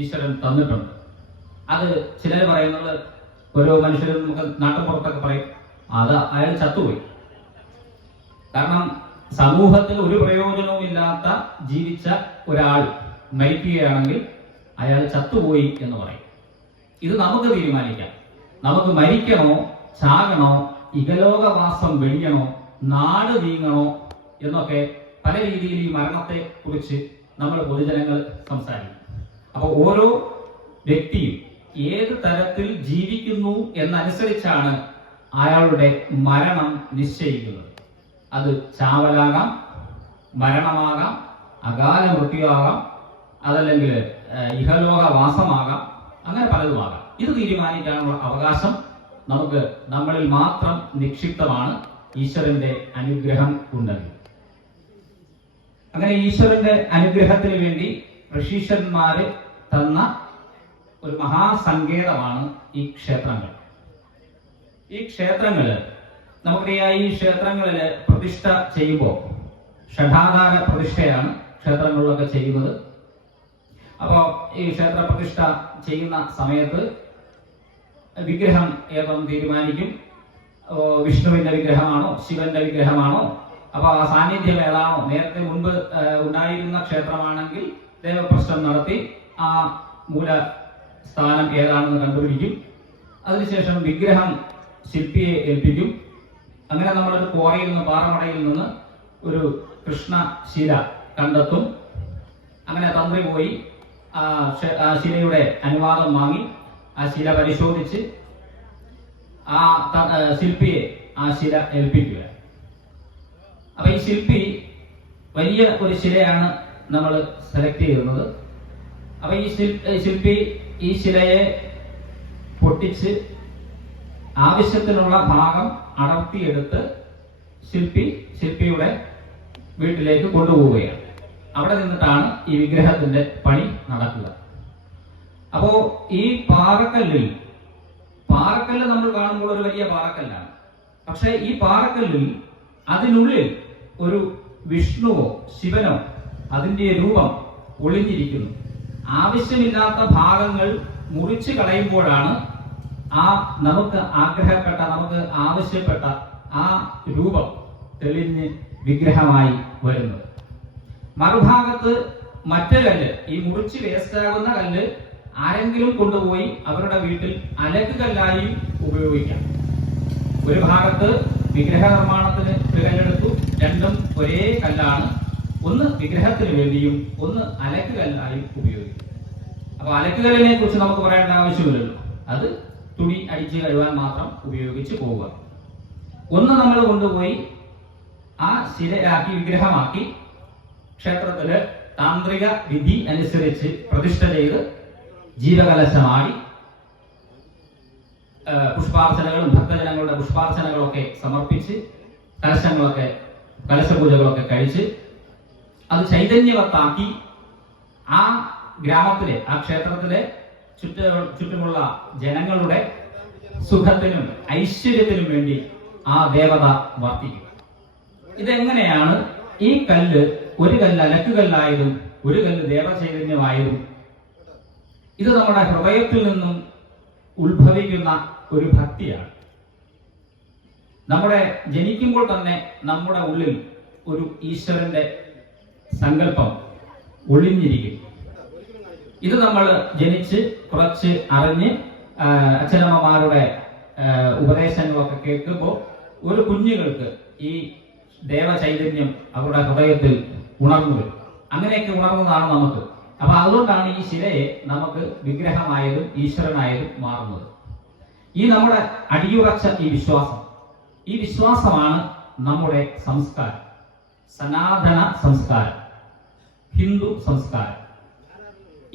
ഈശ്വരൻ തന്നിട്ടുണ്ട്. അത് ചിലർ പറയുന്നത്, ഓരോ മനുഷ്യരും നമുക്ക് നാട്ടുപുറത്തൊക്കെ പറയും, അത് അയാൾ ചത്തുപോയി. കാരണം സമൂഹത്തിൽ ഒരു പ്രയോജനവും ഇല്ലാത്ത ജീവിച്ച ഒരാൾ മരിക്കുകയാണെങ്കിൽ അയാൾ ചത്തുപോയി എന്ന് പറയും. ഇത് നമുക്ക് തീരുമാനിക്കാം. നമുക്ക് മരിക്കണോ, ചാകണോ, ഇഹലോകവാസം വെടിയണോ, നാട് നീങ്ങണോ എന്നൊക്കെ പല രീതിയിൽ ഈ മരണത്തെ കുറിച്ച് നമ്മൾ പൊതുജനങ്ങൾ സംസാരിക്കും. അപ്പോൾ ഓരോ വ്യക്തിയും ഏത് തരത്തിൽ ജീവിക്കുന്നു എന്നനുസരിച്ചാണ് അയാളുടെ മരണം നിശ്ചയിക്കുന്നത്. അത് ചാവലാകാം, മരണമാകാം, അകാല മൃത്യുവാകാം, അതല്ലെങ്കിൽ ഇഹലോകവാസമാകാം, അങ്ങനെ പലതുമാകാം. ഇത് തീരുമാനിക്കാനുള്ള അവകാശം നമുക്ക് നമ്മളിൽ മാത്രം നിക്ഷിപ്തമാണ്, ഈശ്വരന്റെ അനുഗ്രഹം ഉണ്ടെങ്കിൽ. അങ്ങനെ ഈശ്വരന്റെ അനുഗ്രഹത്തിന് വേണ്ടി ഋഷീശ്വരന്മാര് തന്ന ഒരു മഹാസങ്കേതമാണ് ഈ ക്ഷേത്രങ്ങൾ. ഈ ക്ഷേത്രങ്ങള് നമുക്കറിയാം, ഈ ക്ഷേത്രങ്ങളില് പ്രതിഷ്ഠ ചെയ്യുമ്പോൾ ഷഠാധാര പ്രതിഷ്ഠയാണ് ക്ഷേത്രങ്ങളിലൊക്കെ ചെയ്യുന്നത്. അപ്പോൾ ഈ ക്ഷേത്ര പ്രതിഷ്ഠ ചെയ്യുന്ന സമയത്ത് വിഗ്രഹം ഏതെന്ന് തീരുമാനിക്കും. വിഷ്ണുവിന്റെ വിഗ്രഹമാണോ, ശിവന്റെ വിഗ്രഹമാണോ, അപ്പൊ ആ സാന്നിധ്യം ഏതാണോ, നേരത്തെ മുൻപ് ഉണ്ടായിരുന്ന ക്ഷേത്രമാണെങ്കിൽ ദേവപ്രശ്നം നടത്തി ആ മൂല സ്ഥാനം ഏതാണെന്ന് കണ്ടുപിടിക്കും. അതിനുശേഷം വിഗ്രഹം ശില്പിയെ ഏൽപ്പിക്കും. അങ്ങനെ നമ്മളൊരു കോറയിൽ നിന്ന്, പാറമടയിൽ നിന്ന് ഒരു കൃഷ്ണശില കണ്ടെത്തും. അങ്ങനെ തന്ത്രി പോയി ആ ശിലയുടെ അനുവാദം വാങ്ങി ആ ശില പരിശോധിച്ച് ആ ശില്പിയെ ആ ശില ഏൽപ്പിക്കുക. അപ്പൊ ഈ ശില്പി വലിയ ഒരു ശിലയാണ് നമ്മൾ സെലക്ട് ചെയ്യുന്നത്. അപ്പൊ ഈ ശില്പി ഈ ശിലയെ പൊട്ടിച്ച് ആവശ്യത്തിനുള്ള ഭാഗം അടർത്തിയെടുത്ത് ശില്പിയുടെ വീട്ടിലേക്ക് കൊണ്ടുപോവുകയാണ്. അവിടെ നിന്നിട്ടാണ് ഈ വിഗ്രഹത്തിന്റെ പണി നടക്കുക. അപ്പോ ഈ പാറക്കല്ല് നമ്മൾ കാണുമ്പോൾ ഒരു വലിയ പാറക്കല്ലാണ്. പക്ഷെ ഈ പാറക്കല്ലിൽ അതിനുള്ളിൽ ഒരു വിഷ്ണുവോ ശിവനോ അതിന്റെ രൂപം ഒളിഞ്ഞിരിക്കുന്നു. ആവശ്യമില്ലാത്ത ഭാഗങ്ങൾ മുറിച്ചു കളയുമ്പോഴാണ് ആ നമുക്ക് ആഗ്രഹപ്പെട്ട, നമുക്ക് ആവശ്യപ്പെട്ട ആ രൂപം തെളിഞ്ഞ് വിഗ്രഹമായി വരുന്നത്. മറുഭാഗത്ത് മറ്റൊരു കല്ല്, ഈ മുറിച്ച് വേസ്റ്റാകുന്ന കല്ല് ആരെങ്കിലും കൊണ്ടുപോയി അവരുടെ വീട്ടിൽ അലക്കുകല്ലായി ഉപയോഗിക്കാം. ഒരു ഭാഗത്ത് വിഗ്രഹ നിർമ്മാണത്തിന് ഒരു കല്ലെടുത്തു, രണ്ടും ഒരേ കല്ലാണ്. ഒന്ന് വിഗ്രഹത്തിന് വേണ്ടിയും ഒന്ന് അലക്കുകല്ലായും ഉപയോഗിക്കും. അപ്പൊ അലക്കുകല്ലിനെ കുറിച്ച് നമുക്ക് പറയേണ്ട ആവശ്യമില്ലല്ലോ, അത് തുണി അടിച്ച് കഴുകാൻ മാത്രം ഉപയോഗിച്ച് പോവുക. ഒന്ന് നമ്മൾ കൊണ്ടുപോയി ആ ശിലയാക്കി വിഗ്രഹമാക്കി ക്ഷേത്രത്തില് താന്ത്രിക വിധി അനുസരിച്ച് പ്രതിഷ്ഠ ചെയ്ത് ജീവകലശമാടി പുഷ്പാർച്ചനകളും ഭക്തജനങ്ങളുടെ പുഷ്പാർച്ചനകളൊക്കെ സമർപ്പിച്ച് കലശപൂജകളൊക്കെ കഴിച്ച് അത് ചൈതന്യവത്താക്കി ആ ഗ്രാമത്തിലെ, ആ ക്ഷേത്രത്തിലെ ചുറ്റുമുള്ള ജനങ്ങളുടെ സുഖത്തിനും ഐശ്വര്യത്തിനും വേണ്ടി ആ ദേവത വർത്തിക്കും. ഇതെങ്ങനെയാണ് ഈ കല്ല്, ഒരു കല്ല് അലക്കുകല്ലായതും ഒരു കല്ല് ദേവചൈതന്യമായതും? ഇത് നമ്മുടെ ഹൃദയത്തിൽ നിന്നും ഉത്ഭവിക്കുന്ന ഒരു ഭക്തിയാണ്. നമ്മുടെ ജനിക്കുമ്പോൾ തന്നെ നമ്മുടെ ഉള്ളിൽ ഒരു ഈശ്വരന്റെ സങ്കല്പം ഒളിഞ്ഞിരിക്കും. ഇത് നമ്മൾ ജനിച്ച് കുറച്ച് അറിഞ്ഞ് അച്ഛനമ്മമാരുടെ ഉപദേശങ്ങളൊക്കെ കേൾക്കുമ്പോൾ ഒരു കുഞ്ഞുങ്ങൾക്ക് ഈ ദേവചൈതന്യം അവരുടെ ഹൃദയത്തിൽ ഉണർന്നു വരും. അങ്ങനെയൊക്കെ ഉണർന്നതാണ് നമുക്ക്. അപ്പൊ അതുകൊണ്ടാണ് ഈ ശിലയെ നമുക്ക് വിഗ്രഹമായതും ഈശ്വരനായതും മാറുന്നത്. ഈ നമ്മുടെ അടിയുറച്ച ഈ വിശ്വാസമാണ് നമ്മുടെ സംസ്കാരം, സനാതന സംസ്കാരം, ഹിന്ദു സംസ്കാരം.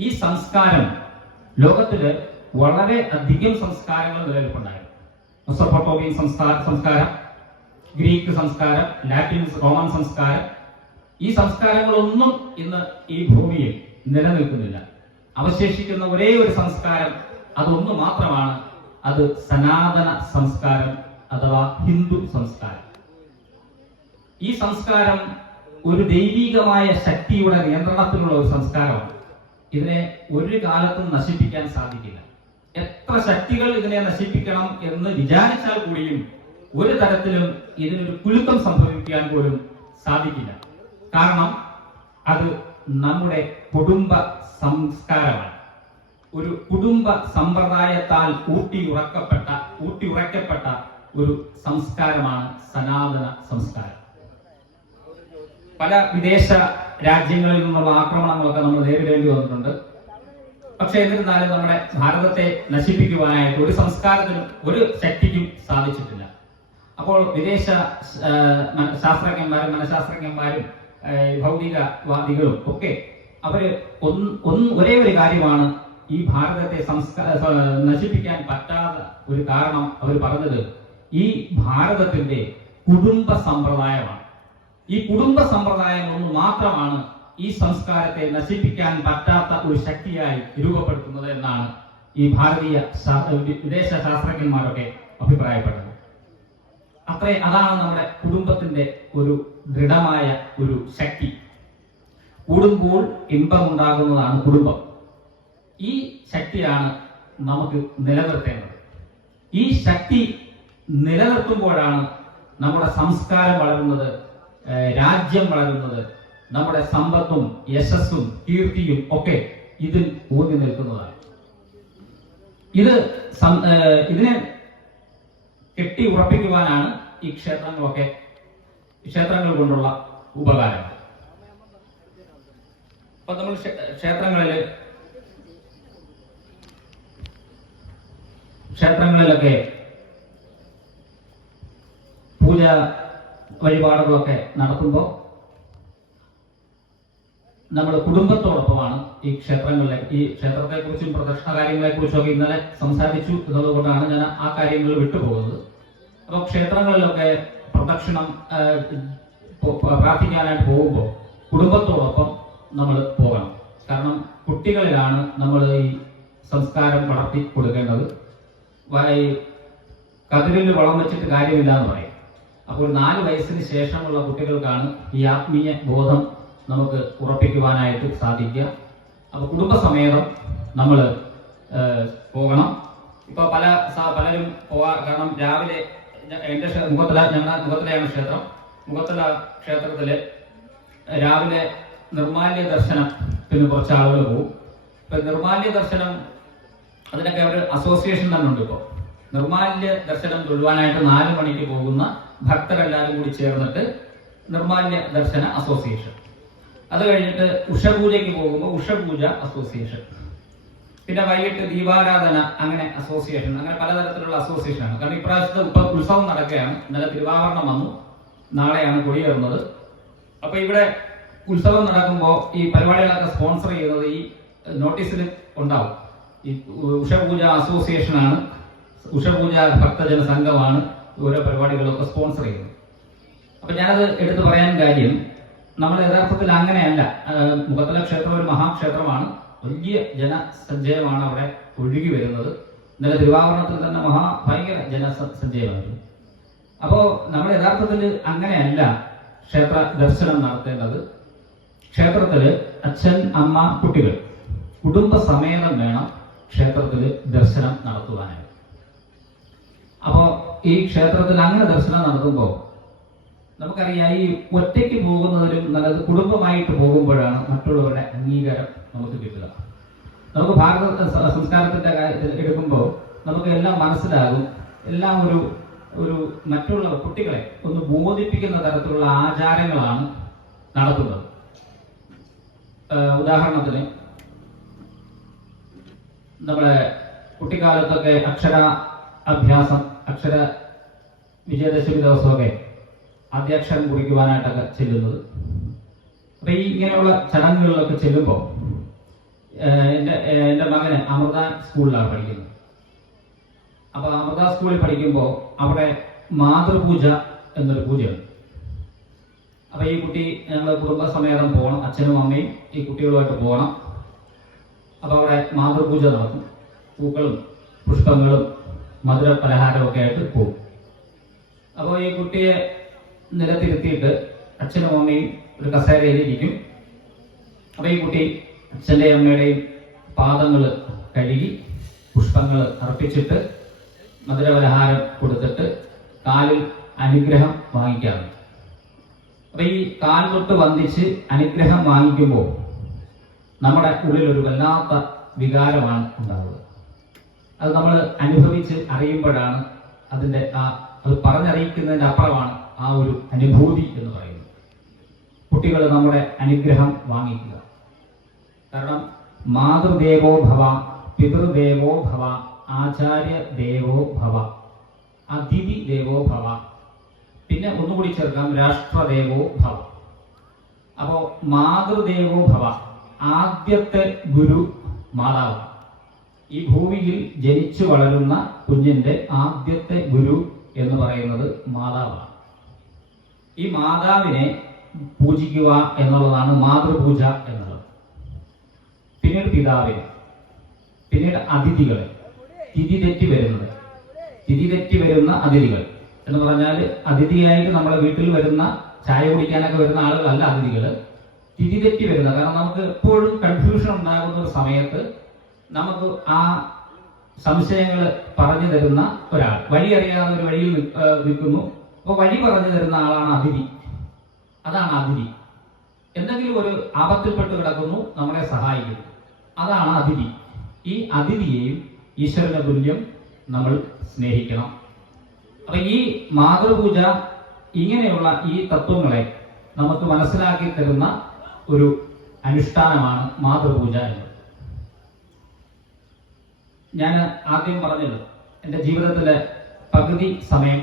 ഈ സംസ്കാരം ലോകത്തില് വളരെ അധികം സംസ്കാരങ്ങൾ നിലനിൽപ്പുണ്ടായിരുന്നു. മെസൊപ്പൊട്ടേമിയൻ സംസ്കാരം, ഗ്രീക്ക് സംസ്കാരം, ലാറ്റിൻ റോമൻ സംസ്കാരം. ഈ സംസ്കാരങ്ങളൊന്നും ഇന്ന് ഈ ഭൂമിയിൽ നിലനിൽക്കുന്നില്ല. അവശേഷിക്കുന്ന ഒരേ ഒരു സംസ്കാരം അതൊന്നു മാത്രമാണ്. അത് സനാതന സംസ്കാരം അഥവാ ഹിന്ദു സംസ്കാരം. ഈ സംസ്കാരം ഒരു ദൈവികമായ ശക്തിയുടെ നിയന്ത്രണത്തിലുള്ള ഒരു സംസ്കാരമാണ്. ഇതിനെ ഒരു കാലത്തും നശിപ്പിക്കാൻ സാധിക്കില്ല. എത്ര ശക്തികൾ ഇതിനെ നശിപ്പിക്കണം എന്ന് വിചാരിച്ചാൽ കൂടിയും ഒരു തരത്തിലും ഇതിനൊരു കുലുക്കം സംഭവിക്കാൻ പോലും സാധിക്കില്ല. കാരണം അത് നമ്മുടെ കുടുംബ സംസ്കാരമാണ്. ഒരു കുടുംബ സമ്പ്രദായത്താൽ ഊട്ടിയുറക്കപ്പെട്ട ഒരു സംസ്കാരമാണ് സനാതന സംസ്കാരം. പല വിദേശ രാജ്യങ്ങളിൽ നിന്നുള്ള ആക്രമണങ്ങളൊക്കെ നമ്മൾ നേരിടേണ്ടി വന്നിട്ടുണ്ട്. പക്ഷെ എന്നിരുന്നാലും നമ്മുടെ ഭാരതത്തെ നശിപ്പിക്കുവാനായിട്ട് ഒരു സംസ്കാരത്തിനും ഒരു ശക്തിക്കും സാധിച്ചിട്ടില്ല. അപ്പോൾ വിദേശ ശാസ്ത്രജ്ഞന്മാരും മനഃശാസ്ത്രജ്ഞന്മാരും ഭൗതികവാദികളും ഒക്കെ അവര് ഒരേ ഒരു കാര്യമാണ് ഈ ഭാരതത്തെ നശിപ്പിക്കാൻ പറ്റാത്ത ഒരു കാരണം അവർ പറഞ്ഞത് ഈ ഭാരതത്തിന്റെ കുടുംബ സമ്പ്രദായമാണ്. ഈ കുടുംബ സമ്പ്രദായം ഒന്ന് മാത്രമാണ് ഈ സംസ്കാരത്തെ നശിപ്പിക്കാൻ പറ്റാത്ത ഒരു ശക്തിയായി രൂപപ്പെടുത്തുന്നത് എന്നാണ് ഈ ഭാരതീയ വിദേശ ശാസ്ത്രജ്ഞന്മാരൊക്കെ അഭിപ്രായപ്പെട്ടത്. അതാണ് നമ്മുടെ കുടുംബത്തിന്റെ ഒരു ദൃഢമായ ഒരു ശക്തി. കൂടുമ്പോൾ ഇമ്പമുണ്ടാകുന്നതാണ് കുടുംബം. ഈ ശക്തിയാണ് നമുക്ക് നിലനിർത്തേണ്ടത്. ഈ ശക്തി നിലനിർത്തുമ്പോഴാണ് നമ്മുടെ സംസ്കാരം വളരുന്നത്, രാജ്യം വളരുന്നത്, നമ്മുടെ സമ്പത്തും യശസ്സും കീർത്തിയും ഒക്കെ ഇതിൽ ഊന്നി നിൽക്കുന്നതാണ്. ഇതിനെ കെട്ടി ഉറപ്പിക്കുവാനാണ് ഈ ക്ഷേത്രങ്ങൾ കൊണ്ടുള്ള ഉപകാരങ്ങൾ. അപ്പൊ നമ്മൾ ക്ഷേത്രങ്ങളിലൊക്കെ പൂജ വഴിപാടുകളൊക്കെ നടത്തുമ്പോൾ നമ്മൾ കുടുംബത്തോടൊപ്പമാണ് ഈ ക്ഷേത്രത്തെ കുറിച്ചും പ്രദക്ഷിണ കാര്യങ്ങളെ കുറിച്ചും ഒക്കെ ഇന്നലെ സംസാരിച്ചു എന്നതുകൊണ്ടാണ് ഞാൻ ആ കാര്യങ്ങൾ വിട്ടുപോകുന്നത്. അപ്പൊ ക്ഷേത്രങ്ങളിലൊക്കെ പ്രദക്ഷിണം പ്രാർത്ഥിക്കാനായിട്ട് പോകുമ്പോൾ കുടുംബത്തോടൊപ്പം നമ്മൾ പോകണം. കാരണം കുട്ടികളിലാണ് നമ്മൾ ഈ സംസ്കാരം വളർത്തി കൊടുക്കേണ്ടത്. കതിരിൽ വളം വെച്ചിട്ട് കാര്യമില്ല എന്ന് പറയും. അപ്പോൾ 4 വയസ്സിന് ശേഷമുള്ള കുട്ടികൾക്കാണ് ഈ ആത്മീയ ബോധം നമുക്ക് ഉറപ്പിക്കുവാനായിട്ട് സാധിക്കുക. അപ്പൊ കുടുംബസമേതം നമ്മൾ പോകണം. ഇപ്പൊ പലരും കാരണം രാവിലെ എന്റെ മുഖത്തലയാണ് ക്ഷേത്രം. മുഖത്തല ക്ഷേത്രത്തില് രാവിലെ നിർമാല്യ ദർശനത്തിന് കുറച്ച് ആളുകൾ പോകും. ഇപ്പൊ നിർമാല്യ ദർശനം അതിനൊക്കെ ഒരു അസോസിയേഷൻ തന്നെ ഉണ്ട്. ഇപ്പോൾ നിർമാല്യ ദർശനം തൊഴുവാനായിട്ട് 4 മണിക്ക് പോകുന്ന ഭക്തരെല്ലാവരും കൂടി ചേർന്നിട്ട് നിർമാല്യ ദർശന അസോസിയേഷൻ. അത് കഴിഞ്ഞിട്ട് ഉഷപൂജയ്ക്ക് പോകുമ്പോൾ ഉഷപൂജ അസോസിയേഷൻ. പിന്നെ വൈകിട്ട് ദീപാരാധന അങ്ങനെ അസോസിയേഷൻ. അങ്ങനെ പലതരത്തിലുള്ള അസോസിയേഷനാണ്. കാരണം ഇപ്രാവശ്യത്തെ ഉത്സവം നടക്കുകയാണ്. ഇന്നലെ തിരുവാഭരണം വന്നു, നാളെയാണ് കൊടിയേറുന്നത്. അപ്പൊ ഇവിടെ ഉത്സവം നടക്കുമ്പോൾ ഈ പരിപാടികളൊക്കെ സ്പോൺസർ ചെയ്യുന്നത് ഈ നോട്ടീസിൽ ഉണ്ടാവും. ഈ ഉഷപൂജ അസോസിയേഷനാണ്, ഉഷപൂജ ഭക്തജന സംഘമാണ് ഓരോ പരിപാടികളൊക്കെ സ്പോൺസർ ചെയ്യുന്നത്. അപ്പൊ ഞാനത് എടുത്തു പറയാൻ കാര്യം, നമ്മൾ യഥാർത്ഥത്തിൽ അങ്ങനെയല്ല. മുഖത്തല ക്ഷേത്രം ഒരു മഹാക്ഷേത്രമാണ്. വലിയ ജനസഞ്ചയമാണ് അവിടെ ഒഴുകി വരുന്നത്. ഇന്നലെ തിരുവാഭരണത്തിൽ തന്നെ ഭയങ്കര ജനസഞ്ചയമായിരുന്നു. അപ്പോ നമ്മൾ യഥാർത്ഥത്തിൽ അങ്ങനെയല്ല ക്ഷേത്ര ദർശനം നടത്തേണ്ടത്. ക്ഷേത്രത്തില് അച്ഛൻ, അമ്മ, കുട്ടികൾ കുടുംബസമേതം വേണം ക്ഷേത്രത്തിൽ ദർശനം നടത്തുവാനായി. അപ്പോ ഈ ക്ഷേത്രത്തിൽ അങ്ങനെ ദർശനം നടത്തുമ്പോൾ നമുക്കറിയാം, ഈ ഒറ്റയ്ക്ക് പോകുന്നതിലും നല്ലത് കുടുംബമായിട്ട് പോകുമ്പോഴാണ് മറ്റുള്ളവരുടെ അംഗീകാരം നമുക്ക് കിട്ടുക. നമുക്ക് ഭാരത സംസ്കാരത്തിന്റെ കാര്യത്തിൽ എടുക്കുമ്പോൾ നമുക്ക് എല്ലാം മനസ്സിലാകും. എല്ലാം ഒരു മറ്റുള്ള കുട്ടികളെ ഒന്ന് ബോധിപ്പിക്കുന്ന തരത്തിലുള്ള ആചാരങ്ങളാണ് നടത്തുന്നത്. ഉദാഹരണത്തിന് നമ്മുടെ കുട്ടിക്കാലത്തൊക്കെ അഭ്യാസം, അക്ഷര വിജയദശമി ദിവസമൊക്കെ ആദ്യാക്ഷരം കുറിക്കുവാനായിട്ടൊക്കെ ചെല്ലുന്നത്. അപ്പൊ ഈ ഇങ്ങനെയുള്ള ചടങ്ങുകളിലൊക്കെ ചെല്ലുമ്പോൾ എൻ്റെ മകന് അമൃത സ്കൂളിലാണ് പഠിക്കുന്നത്. അപ്പൊ അമൃത സ്കൂളിൽ പഠിക്കുമ്പോൾ അവിടെ മാതൃപൂജ എന്നൊരു പൂജയുണ്ട്. അപ്പൊ ഈ കുട്ടി ഞങ്ങൾ കുടുംബസമേതം പോകണം, അച്ഛനും അമ്മയും ഈ കുട്ടികളുമായിട്ട് പോകണം. അപ്പൊ അവിടെ മാതൃപൂജ നടക്കും. പൂക്കളും പുഷ്പങ്ങളും മധുര പലഹാരവും ഒക്കെ ആയിട്ട് പോകും. അപ്പോൾ ഈ കുട്ടിയെ നിലത്തിരുത്തിയിട്ട് അച്ഛനും അമ്മയും ഒരു കസേരയിലിരിക്കും. അപ്പൊ ഈ കുട്ടി അച്ഛൻ്റെയും അമ്മയുടെയും പാദങ്ങൾ കഴുകി പുഷ്പങ്ങൾ അർപ്പിച്ചിട്ട് മധുരപലഹാരം കൊടുത്തിട്ട് കാലിൽ അനുഗ്രഹം വാങ്ങിക്കാറുണ്ട്. അപ്പൊ ഈ കാൽ തൊട്ട് വന്ദിച്ച് അനുഗ്രഹം വാങ്ങിക്കുമ്പോൾ നമ്മുടെ ഉള്ളിൽ ഒരു വല്ലാത്ത വികാരമാണ് ഉണ്ടാവുക. അത് നമ്മൾ അനുഭവിച്ച് അറിയുമ്പോഴാണ് അതിൻ്റെ അത് പറഞ്ഞറിയിക്കുന്നതിൻ്റെ അപ്പുറമാണ് ആ ഒരു അനുഭൂതി എന്ന് പറയുന്നത്. കുട്ടികൾ നമ്മുടെ അനുഗ്രഹം വാങ്ങിക്കുക. കാരണം മാതൃദേവോ ഭവ, പിതൃദേവോ ഭവ, ആചാര്യ ദേവോ ഭവ, അതിഥി ദേവോ ഭവ, പിന്നെ ഒന്നുകൂടി ചേർക്കാം രാഷ്ട്രദേവോ ഭവ. അപ്പോ മാതൃദേവോ ഭവ, ആദ്യത്തെ ഗുരു മാതാവ്. ഈ ഭൂമിയിൽ ജനിച്ചു വളരുന്ന കുഞ്ഞിന്റെ ആദ്യത്തെ ഗുരു എന്ന് പറയുന്നത് മാതാവാണ്. ഈ മാതാവിനെ പൂജിക്കുക എന്നുള്ളതാണ് മാതൃപൂജ എന്നുള്ളത്. പിന്നീട് പിതാവിനെ, പിന്നീട് അതിഥികളെ, തിഥി തെറ്റി വരുന്ന അതിഥികൾ എന്ന് പറഞ്ഞാൽ അതിഥിയായിട്ട് നമ്മുടെ വീട്ടിൽ വരുന്ന ചായ കുടിക്കാനൊക്കെ വരുന്ന ആളുകളല്ല അതിഥികൾ. തിഥി തെറ്റി വരുന്ന, കാരണം നമുക്ക് എപ്പോഴും കൺഫ്യൂഷൻ ഉണ്ടാകുന്ന ഒരു സമയത്ത് നമുക്ക് ആ സംശയങ്ങൾ പറഞ്ഞു തരുന്ന ഒരാൾ, വഴി അറിയാതെ ഒരു വഴിയിൽ നിൽക്കുന്നു, അപ്പോൾ വഴി പറഞ്ഞു തരുന്ന ആളാണ് അതിഥി. അതാണ് അതിഥി. എന്തെങ്കിലും ഒരു ആപത്തിൽപ്പെട്ട് കിടക്കുന്നു, നമ്മളെ സഹായിക്കുന്നു, അതാണ് അതിഥി. ഈ അതിഥിയെയും ഈശ്വരന്റെ തുല്യം നമ്മൾ സ്നേഹിക്കണം. അപ്പൊ ഈ മാതൃപൂജ, ഇങ്ങനെയുള്ള ഈ തത്വങ്ങളെ നമുക്ക് മനസ്സിലാക്കി തരുന്ന ഒരു അനുഷ്ഠാനമാണ് മാതൃപൂജ എന്നത്. ഞാൻ ആദ്യം പറഞ്ഞത് എൻ്റെ ജീവിതത്തിലെ പകുതി സമയം,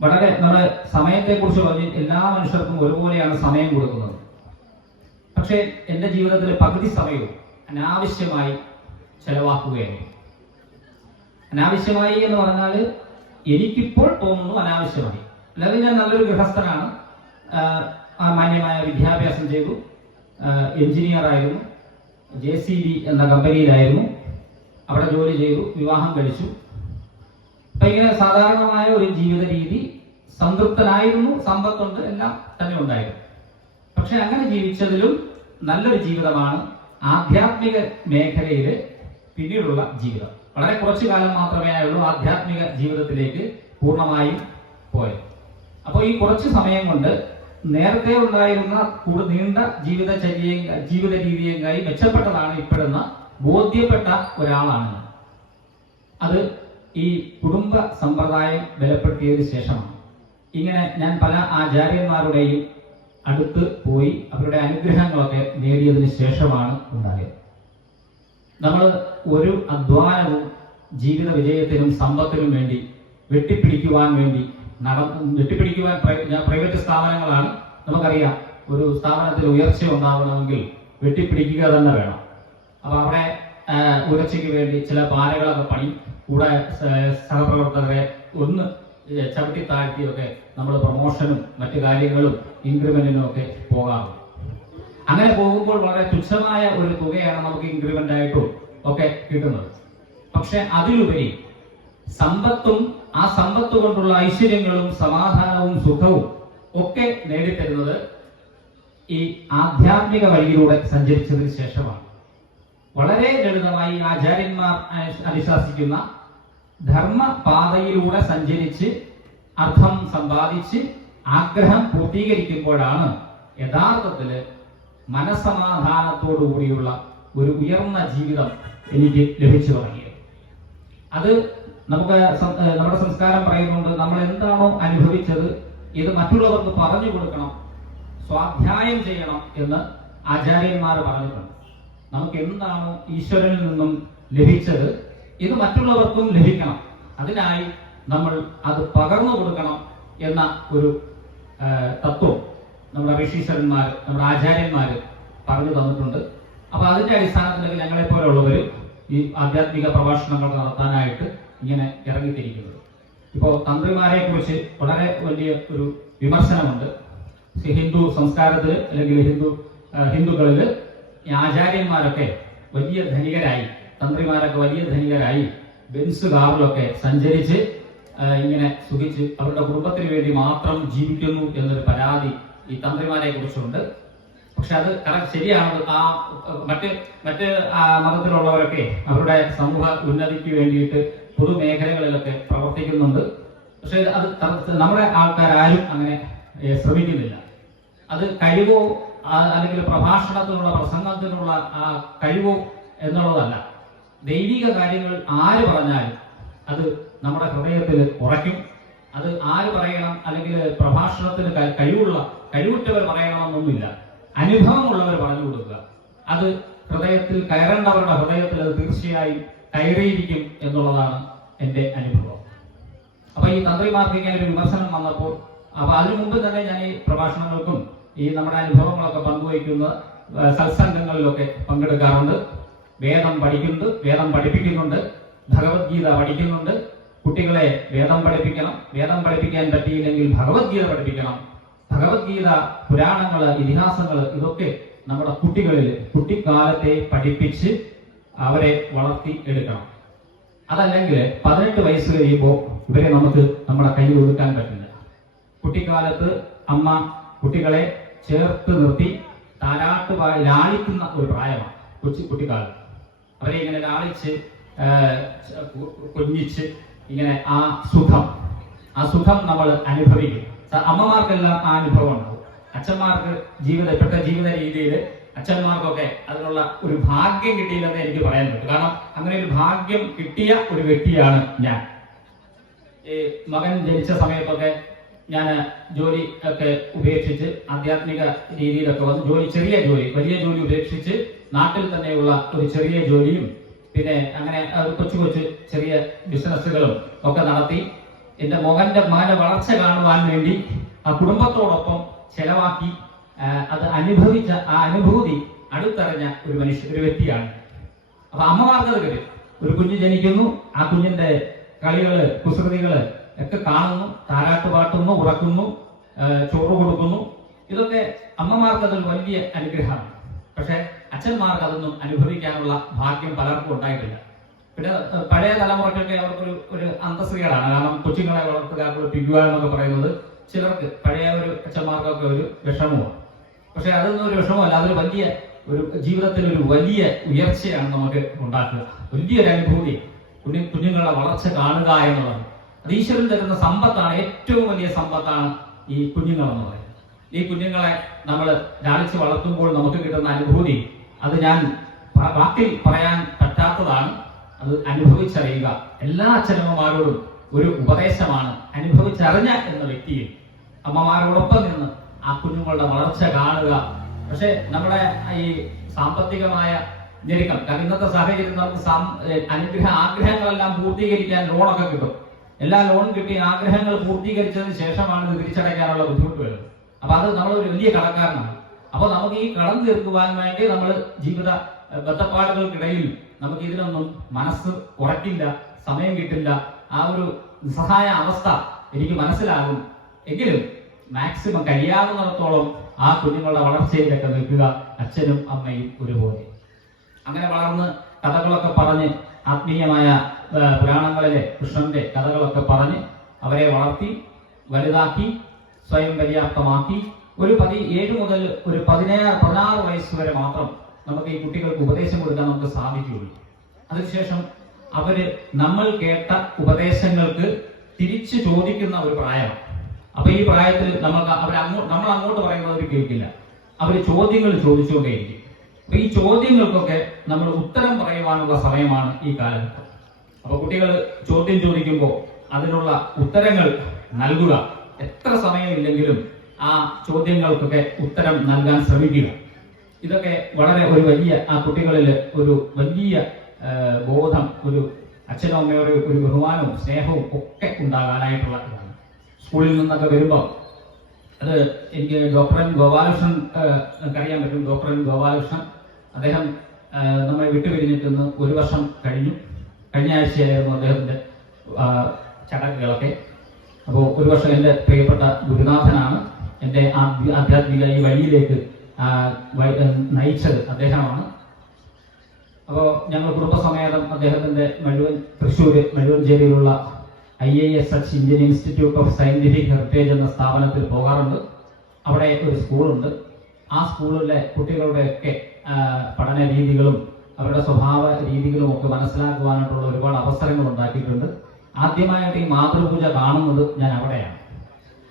വളരെ നമ്മുടെ സമയത്തെക്കുറിച്ച് പറഞ്ഞ് എല്ലാ മനുഷ്യർക്കും ഒരുപോലെയാണ് സമയം കൊടുക്കുന്നത്. പക്ഷേ എൻ്റെ ജീവിതത്തിലെ പകുതി സമയവും അനാവശ്യമായി ചെലവാക്കുകയാണ്. അനാവശ്യമായി എന്ന് പറഞ്ഞാൽ എനിക്കിപ്പോൾ തോന്നുന്നു അനാവശ്യമായി. അല്ലാതെ ഞാൻ നല്ലൊരു ഗൃഹസ്ഥനാണ്, മാന്യമായ വിദ്യാഭ്യാസം ചെയ്തു, എഞ്ചിനീയർ ആയിരുന്നു, JCB എന്ന കമ്പനിയിലായിരുന്നു, അവിടെ ജോലി ചെയ്തു, വിവാഹം കഴിച്ചു. അപ്പൊ ഇങ്ങനെ സാധാരണമായ ഒരു ജീവിത രീതി, സംതൃപ്തനായിരുന്നു, സമ്പത്തുണ്ട്, എല്ലാം തന്നെ ഉണ്ടായിരുന്നു. പക്ഷെ അങ്ങനെ ജീവിച്ചതിലും നല്ലൊരു ജീവിതമാണ് ആധ്യാത്മിക മേഖലയിൽ പിന്നീടുള്ള ജീവിതം. വളരെ കുറച്ചു കാലം മാത്രമേ ആയുള്ളൂ ആധ്യാത്മിക ജീവിതത്തിലേക്ക് പൂർണ്ണമായും പോയത്. അപ്പോൾ ഈ കുറച്ച് സമയം കൊണ്ട് നേരത്തെ ഉണ്ടായിരുന്ന നീണ്ട ജീവിത രീതിയെക്കായി മെച്ചപ്പെട്ടതാണ് ഇപ്പോഴെന്ന് ബോധ്യപ്പെട്ട ഒരാളാണ് ഞാൻ. അത് ഈ കുടുംബ സമ്പ്രദായം ബലപ്പെടുത്തിയതിനു ശേഷമാണ്. ഇങ്ങനെ ഞാൻ പല ആചാര്യന്മാരുടെയും അടുത്ത് പോയി അവരുടെ അനുഗ്രഹങ്ങളൊക്കെ നേടിയതിനു ശേഷമാണ് ഉണ്ടായത്. നമ്മൾ ഒരു അധ്വാനവും ജീവിത വിജയത്തിനും സമ്പത്തിനും വേണ്ടി വെട്ടിപ്പിടിക്കുവാൻ പ്രൈവറ്റ് സ്ഥാപനങ്ങളാണ്. നമുക്കറിയാം, ഒരു സ്ഥാപനത്തിൽ ഉയർച്ച ഉണ്ടാവണമെങ്കിൽ വെട്ടിപ്പിടിക്കുക തന്നെ വേണം. അപ്പൊ അവിടെ ഉയർച്ചയ്ക്ക് വേണ്ടി ചില പാലകളൊക്കെ പണി, കൂടെ സഹപ്രവർത്തകരെ ഒന്ന് ചവിട്ടി താഴ്ത്തിയൊക്കെ നമ്മൾ പ്രൊമോഷനും മറ്റു കാര്യങ്ങളും ഇൻക്രിമെന്റിനും ഒക്കെ പോകാറുണ്ട്. അങ്ങനെ പോകുമ്പോൾ വളരെ തുച്ഛമായ ഒരു തുകയാണ് നമുക്ക് ഇൻക്രിമെന്റ് ആയിട്ടും ഒക്കെ കിട്ടുന്നത്. പക്ഷെ അതിലുപരി സമ്പത്തും ആ സമ്പത്ത് കൊണ്ടുള്ള ഐശ്വര്യങ്ങളും സമാധാനവും സുഖവും ഒക്കെ നേടിത്തരുന്നത് ഈ ആധ്യാത്മിക വഴിയിലൂടെ സഞ്ചരിച്ചതിന് ശേഷമാണ്. വളരെ ലളിതമായി ആചാര്യന്മാർ അനുശാസിക്കുന്ന ധർമ്മപാതയിലൂടെ സഞ്ചരിച്ച് അർത്ഥം സമ്പാദിച്ച് ആഗ്രഹം പൂർത്തീകരിക്കുമ്പോഴാണ് യഥാർത്ഥത്തില് മനസമാധാനത്തോടുകൂടിയുള്ള ഒരു ഉയർന്ന ജീവിതം എനിക്ക് ലഭിച്ചു തുടങ്ങിയത്. അത് നമ്മുടെ സംസ്കാരം പറയുന്നുണ്ട്, നമ്മൾ എന്താണോ അനുഭവിച്ചത് ഇത് മറ്റുള്ളവർക്ക് പറഞ്ഞു കൊടുക്കണം, സ്വാധ്യായം ചെയ്യണം എന്ന് ആചാര്യന്മാർ പറഞ്ഞിട്ടുണ്ട്. നമുക്ക് എന്താണോ ഈശ്വരനിൽ നിന്നും ലഭിച്ചത് ഇത് മറ്റുള്ളവർക്കും ലഭിക്കണം, അതിനായി നമ്മൾ അത് പകർന്നു കൊടുക്കണം എന്ന ഒരു തത്വം നമ്മുടെ ഋഷീശ്വരന്മാർ, നമ്മുടെ ആചാര്യന്മാർ പറഞ്ഞു തന്നിട്ടുണ്ട്. അപ്പൊ അതിന്റെ അടിസ്ഥാനത്തിലൊക്കെ ഞങ്ങളെ പോലുള്ളവർ ഈ ആധ്യാത്മിക പ്രഭാഷണങ്ങൾ നടത്താനായിട്ട് ഇങ്ങനെ ഇറങ്ങിത്തിരിക്കുന്നത്. ഇപ്പോൾ തന്ത്രിമാരെ കുറിച്ച് വളരെ വലിയ ഒരു വിമർശനമുണ്ട്. ഹിന്ദു സംസ്കാരത്തിൽ അല്ലെങ്കിൽ ഹിന്ദുക്കളിൽ ആചാര്യന്മാരൊക്കെ വലിയ ധനികരായി, തന്ത്രിമാരൊക്കെ വലിയ ധനികരായി ബെൻസ് കാറിലൊക്കെ സഞ്ചരിച്ച് ഇങ്ങനെ സുഖിച്ച് അവരുടെ കുടുംബത്തിന് വേണ്ടി മാത്രം ജീവിക്കുന്നു എന്നൊരു പരാതി ഈ തന്ത്രിമാരെ കുറിച്ചുണ്ട്. പക്ഷെ അത് ശരിയാണ്. ആ മറ്റ് മതത്തിലുള്ളവരൊക്കെ അവരുടെ സമൂഹ ഉന്നതിക്ക് വേണ്ടിയിട്ട് പൊതുമേഖലകളിലൊക്കെ പ്രവർത്തിക്കുന്നുണ്ട്. പക്ഷെ അത് നമ്മുടെ ആൾക്കാരും അങ്ങനെ ശ്രമിക്കുന്നില്ല. അത് കഴിവോ അല്ലെങ്കിൽ പ്രഭാഷണത്തിനുള്ള പ്രസംഗത്തിനുള്ള കഴിവോ എന്നുള്ളതല്ല. ദൈവിക കാര്യങ്ങൾ ആര് പറഞ്ഞാലും അത് നമ്മുടെ ഹൃദയത്തിൽ ഉറയ്ക്കും. അത് ആര് പറയണം അല്ലെങ്കിൽ പ്രഭാഷണത്തിന് കഴിവുറ്റവർ പറയണമെന്നൊന്നുമില്ല. അനുഭവമുള്ളവർ പറഞ്ഞു കൊടുക്കുക. അത് ഹൃദയത്തിൽ കയറേണ്ടവരുടെ ഹൃദയത്തിൽ അത് തീർച്ചയായും കയറിയിരിക്കും എന്നുള്ളതാണ് എൻ്റെ അനുഭവം. അപ്പൊ ഈ തന്ത്രിമാർക്ക് ഇങ്ങനെ ഒരു വിമർശനം വന്നപ്പോൾ, അപ്പൊ അതിനു മുമ്പ് തന്നെ ഞാൻ ഈ പ്രഭാഷണങ്ങൾക്കും ഈ നമ്മുടെ അനുഭവങ്ങളൊക്കെ പങ്കുവയ്ക്കുന്ന സത്സംഗങ്ങളിലൊക്കെ പങ്കെടുക്കാറുണ്ട്. വേദം പഠിക്കുന്നുണ്ട്, വേദം പഠിപ്പിക്കുന്നുണ്ട്, ഭഗവത്ഗീത പഠിക്കുന്നുണ്ട്. കുട്ടികളെ വേദം പഠിപ്പിക്കണം, വേദം പഠിപ്പിക്കാൻ പറ്റിയില്ലെങ്കിൽ ഭഗവത്ഗീത പഠിപ്പിക്കണം. ഭഗവത്ഗീത, പുരാണങ്ങള്, ഇതിഹാസങ്ങള് ഇതൊക്കെ നമ്മുടെ കുട്ടിക്കാലത്തെ പഠിപ്പിച്ച് അവരെ വളർത്തി എടുക്കണം. അതല്ലെങ്കിൽ 18 വയസ്സ് കഴിയുമ്പോൾ ഇവരെ നമുക്ക് നമ്മുടെ കയ്യിൽ ഒതുക്കാൻ പറ്റില്ല. കുട്ടിക്കാലത്ത് അമ്മ കുട്ടികളെ ചേർത്ത് നിർത്തി താരാട്ടുപാടി ലാളിക്കുന്ന ഒരു പ്രായമാണ് കുട്ടിക്കാലം. അവരെ ഇങ്ങനെ ലാളിച്ച് കൊഞ്ഞിച്ച് ഇങ്ങനെ ആ സുഖം നമ്മൾ അനുഭവിക്കും. അമ്മമാർക്കെല്ലാം ആ അനുഭവം ഉണ്ടാവും. അച്ഛന്മാർക്ക് ഇപ്പോഴത്തെ ജീവിത രീതിയിൽ അച്ഛന്മാർക്കൊക്കെ അതിനുള്ള ഒരു ഭാഗ്യം കിട്ടിയില്ലെന്ന് എനിക്ക് പറയാൻ പറ്റും. കാരണം അങ്ങനെ ഒരു ഭാഗ്യം കിട്ടിയ ഒരു വ്യക്തിയാണ് ഞാൻ. ഈ മകൻ ജനിച്ച സമയത്തൊക്കെ ഞാൻ ജോലി ഒക്കെ ഉപേക്ഷിച്ച് ആധ്യാത്മിക രീതിയിലൊക്കെ വന്ന് ചെറിയ ജോലി, വലിയ ജോലി ഉപേക്ഷിച്ച് നാട്ടിൽ തന്നെയുള്ള ഒരു ചെറിയ ജോലിയും പിന്നെ അങ്ങനെ കൊച്ചു ചെറിയ ബിസിനസ്സുകളും ഒക്കെ നടത്തി എന്റെ മകന്റെ വളർച്ച കാണുവാൻ വേണ്ടി ആ കുടുംബത്തോടൊപ്പം ചെലവാക്കി അത് അനുഭവിച്ച ആ അനുഭൂതി അടുത്തറിഞ്ഞ ഒരു വ്യക്തിയാണ്. അപ്പൊ അമ്മമാർക്കത് കിട്ടും. ഒരു കുഞ്ഞ് ജനിക്കുന്നു, ആ കുഞ്ഞിന്റെ കളികള് കുസൃതികള് ഒക്കെ കാണുന്നു, താരാട്ട് പാട്ടുന്നു, ഉറക്കുന്നു, ചോറ് കൊടുക്കുന്നു. ഇതൊക്കെ അമ്മമാർക്കതൊരു വലിയ അനുഗ്രഹമാണ്. പക്ഷെ അച്ഛന്മാർക്ക് അതൊന്നും അനുഭവിക്കാനുള്ള ഭാഗ്യം പലർക്കും ഉണ്ടായിട്ടില്ല. പിന്നെ പഴയ തലമുറയ്ക്കൊക്കെ അവർക്കൊരു അന്തസ്സുകളാണ്. കാരണം കൊച്ചുങ്ങളെ വളർത്തുക, കുളിപ്പിക്കുക എന്നൊക്കെ പറയുന്നത് ചിലർക്ക് പഴയ ഒരു അച്ഛന്മാർക്കൊക്കെ ഒരു വിഷമമാണ്. പക്ഷെ അതൊന്നും ഒരു വിഷമമല്ല, അതൊരു വലിയ ജീവിതത്തിൽ ഒരു വലിയ ഉയർച്ചയാണ് നമുക്ക് ഉണ്ടാക്കുക. വലിയൊരു അനുഭൂതി കുഞ്ഞുങ്ങളുടെ വളർച്ച കാണുക എന്നുള്ളത്. അത് ഈശ്വരൻ തരുന്ന സമ്പത്താണ്, ഏറ്റവും വലിയ സമ്പത്താണ് ഈ കുഞ്ഞുങ്ങൾ എന്ന് പറയുന്നത്. ഈ കുഞ്ഞുങ്ങളെ നമ്മൾ ലാളിച്ച് വളർത്തുമ്പോൾ നമുക്ക് കിട്ടുന്ന അനുഭൂതി അത് ഞാൻ വാക്കിൽ പറയാൻ പറ്റാത്തതാണ്. അത് അനുഭവിച്ചറിയുക. എല്ലാ അച്ഛനമ്മമാരോടും ഒരു ഉപദേശമാണ്, അനുഭവിച്ചറിഞ്ഞ എന്ന വ്യക്തിയിൽ അമ്മമാരോടൊപ്പം നിന്ന് ആ കുഞ്ഞുങ്ങളുടെ വളർച്ച കാണുക. പക്ഷെ നമ്മുടെ ഈ സാമ്പത്തികമായ ഞെരുക്കം, കാരണം ഇന്നത്തെ സാഹചര്യം നമുക്ക് ആഗ്രഹങ്ങളെല്ലാം പൂർത്തീകരിക്കാൻ ലോണൊക്കെ കിട്ടും. എല്ലാ ലോൺ കിട്ടി ആഗ്രഹങ്ങൾ പൂർത്തീകരിച്ചതിന് ശേഷമാണ് ഇത് തിരിച്ചടയ്ക്കാനുള്ള ബുദ്ധിമുട്ട് വരുന്നത്. അപ്പൊ അത് നമ്മളൊരു വലിയ കടക്കാരനാണ്. അപ്പൊ നമുക്ക് ഈ കടം തീർക്കുവാൻ വേണ്ടി നമ്മൾ ജീവിത ബദ്ധപ്പാടുകൾക്കിടയിൽ നമുക്ക് ഇതിനൊന്നും മനസ്സ് ഉറക്കില്ല, സമയം കിട്ടില്ല. ആ ഒരു നിസ്സഹായ അവസ്ഥ എനിക്ക് മനസ്സിലാകും. എങ്കിലും മാക്സിമം കഴിയാവുന്നിടത്തോളം ആ കുഞ്ഞുങ്ങളുടെ വളർച്ചയിലൊക്കെ നിൽക്കുക, അച്ഛനും അമ്മയും ഒരുപോലെ. അങ്ങനെ വളർന്ന് കഥകളൊക്കെ പറഞ്ഞ് ആത്മീയമായ പുരാണങ്ങളിലെ കൃഷ്ണന്റെ കഥകളൊക്കെ പറഞ്ഞ് അവരെ വളർത്തി വലുതാക്കി സ്വയം പര്യാപ്തമാക്കി ഒരു 7 മുതൽ ഒരു 16 വയസ്സ് വരെ മാത്രം നമുക്ക് ഈ കുട്ടികൾക്ക് ഉപദേശം കൊടുക്കാൻ നമുക്ക് സാധിക്കുകയുള്ളൂ. അതിനുശേഷം നമ്മൾ കേട്ട ഉപദേശങ്ങൾക്ക് തിരിച്ചു ചോദിക്കുന്ന ഒരു പ്രായമാണ്. അപ്പൊ ഈ പ്രായത്തിൽ നമ്മൾ അങ്ങോട്ട് പറയുന്നത് അവർ കേൾക്കില്ല. അവർ ചോദ്യങ്ങൾ ചോദിച്ചുകൊണ്ടേയിരിക്കും. അപ്പൊ ഈ ചോദ്യങ്ങൾക്കൊക്കെ നമ്മൾ ഉത്തരം പറയുവാനുള്ള സമയമാണ് ഈ കാലഘട്ടം. അപ്പൊ കുട്ടികൾ ചോദ്യം ചോദിക്കുമ്പോൾ അതിനുള്ള ഉത്തരങ്ങൾ നൽകുക. എത്ര സമയമില്ലെങ്കിലും ആ ചോദ്യങ്ങൾക്കൊക്കെ ഉത്തരം നൽകാൻ ശ്രമിക്കുക. ഇതൊക്കെ വളരെ ഒരു വലിയ ആ കുട്ടികളിൽ ഒരു വലിയ ബോധം, ഒരു അച്ഛനും അമ്മയോട് ഒരു ബഹുമാനവും സ്നേഹവും ഒക്കെ ഉണ്ടാകാനായിട്ടുള്ള ഇതാണ്. സ്കൂളിൽ നിന്നൊക്കെ വരുമ്പോൾ അത് എനിക്ക് ഡോക്ടർ എൻ ഗോപാലകൃഷ്ണൻ അറിയാൻ പറ്റും. ഡോക്ടർ എൻ ഗോപാലകൃഷ്ണൻ അദ്ദേഹം നമ്മെ വിട്ടുപിരിഞ്ഞിട്ട് 1 വർഷം കഴിഞ്ഞു. കഴിഞ്ഞ ആഴ്ചയായിരുന്നു അദ്ദേഹത്തിന്റെ ചടങ്ങുകളൊക്കെ. അപ്പോൾ 1 വർഷം എൻ്റെ പ്രിയപ്പെട്ട ഗുരുനാഥനാണ്. എൻ്റെ ആധ്യാത്മിക ഈ വഴിയിലേക്ക് നയിച്ചത് അദ്ദേഹമാണ്. അപ്പോൾ ഞങ്ങൾ കുടുംബസമേതം അദ്ദേഹത്തിന്റെ തൃശ്ശൂർ മഴുവഞ്ചേരിയിലുള്ള IISH Indian institute of scientific heritage എന്ന സ്ഥാപനത്തിൽ പോകാറുണ്ട്. അവിടെ ഒരു സ്കൂളുണ്ട്. ആ സ്കൂളിലെ കുട്ടികളുടെയൊക്കെ പഠന രീതികളും അവരുടെ സ്വഭാവ രീതികളും ഒക്കെ മനസ്സിലാക്കുവാനായിട്ടുള്ള ഒരുപാട് അവസരങ്ങൾ ഉണ്ടാക്കിയിട്ടുണ്ട്. ആദ്യമായിട്ട് ഈ മാതൃപൂജ കാണുന്നത് ഞാൻ അവിടെയാണ്.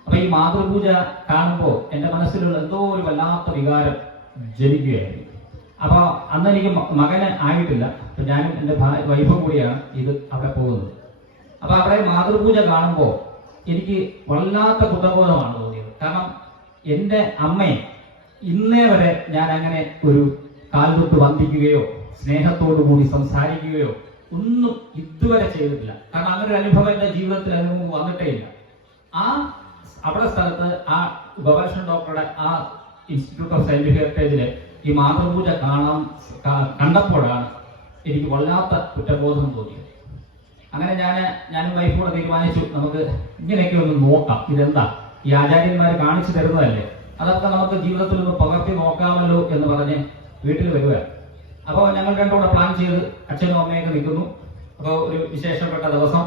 അപ്പൊ ഈ മാതൃപൂജ കാണുമ്പോൾ എൻ്റെ മനസ്സിലുള്ള എന്തോ ഒരു വല്ലാത്ത വികാരം ജനിക്കുകയായിരുന്നു. അപ്പൊ അന്ന് എനിക്ക് മകന് ആയിട്ടില്ല. അപ്പൊ ഞാനും എൻ്റെ വൈഫും കൂടിയാണ് ഇത് അവിടെ പോകുന്നത്. അപ്പൊ അവിടെ മാതൃപൂജ കാണുമ്പോൾ എനിക്ക് വല്ലാത്ത കുറ്റബോധമാണ് തോന്നിയത്. കാരണം എൻ്റെ അമ്മയെ ഇന്നേ വരെ ഞാൻ അങ്ങനെ ഒരു കാൽതൊട്ട് വന്ദിക്കുകയോ സ്നേഹത്തോടു കൂടി സംസാരിക്കുകയോ ഒന്നും ഇതുവരെ ചെയ്തിട്ടില്ല. കാരണം അങ്ങനെ ഒരു അനുഭവം എൻ്റെ ജീവിതത്തിൽ അനുഭവം വന്നിട്ടേ ഇല്ല. അവിടെ സ്ഥലത്ത് ആ ഗോപാലകൃഷ്ണൻ ഡോക്ടറുടെ ആ ഇൻസ്റ്റിറ്റ്യൂട്ട് ഓഫ് സയന്റിഫിക് ഹെറിറ്റേജില് ഈ മാതൃപൂജ കണ്ടപ്പോഴാണ് എനിക്ക് വല്ലാത്ത കുറ്റബോധം തോന്നിയത്. അങ്ങനെ ഞാനും വൈഫോടെ തീരുമാനിച്ചു, നമുക്ക് ഇങ്ങനെയൊക്കെ ഒന്ന് നോക്കാം, ഇതെന്താ ഈ ആചാര്യന്മാർ കാണിച്ചു തരുന്നതല്ലേ, അതൊക്കെ നമുക്ക് ജീവിതത്തിൽ ഒന്ന് പകർത്തി നോക്കാമല്ലോ എന്ന് പറഞ്ഞ് വീട്ടിൽ വരിക. അപ്പോൾ ഞങ്ങൾ രണ്ടുകൂടെ പ്ലാൻ ചെയ്ത് അച്ഛനും അമ്മയൊക്കെ നിൽക്കുന്നു. അപ്പോൾ ഒരു വിശേഷപ്പെട്ട ദിവസം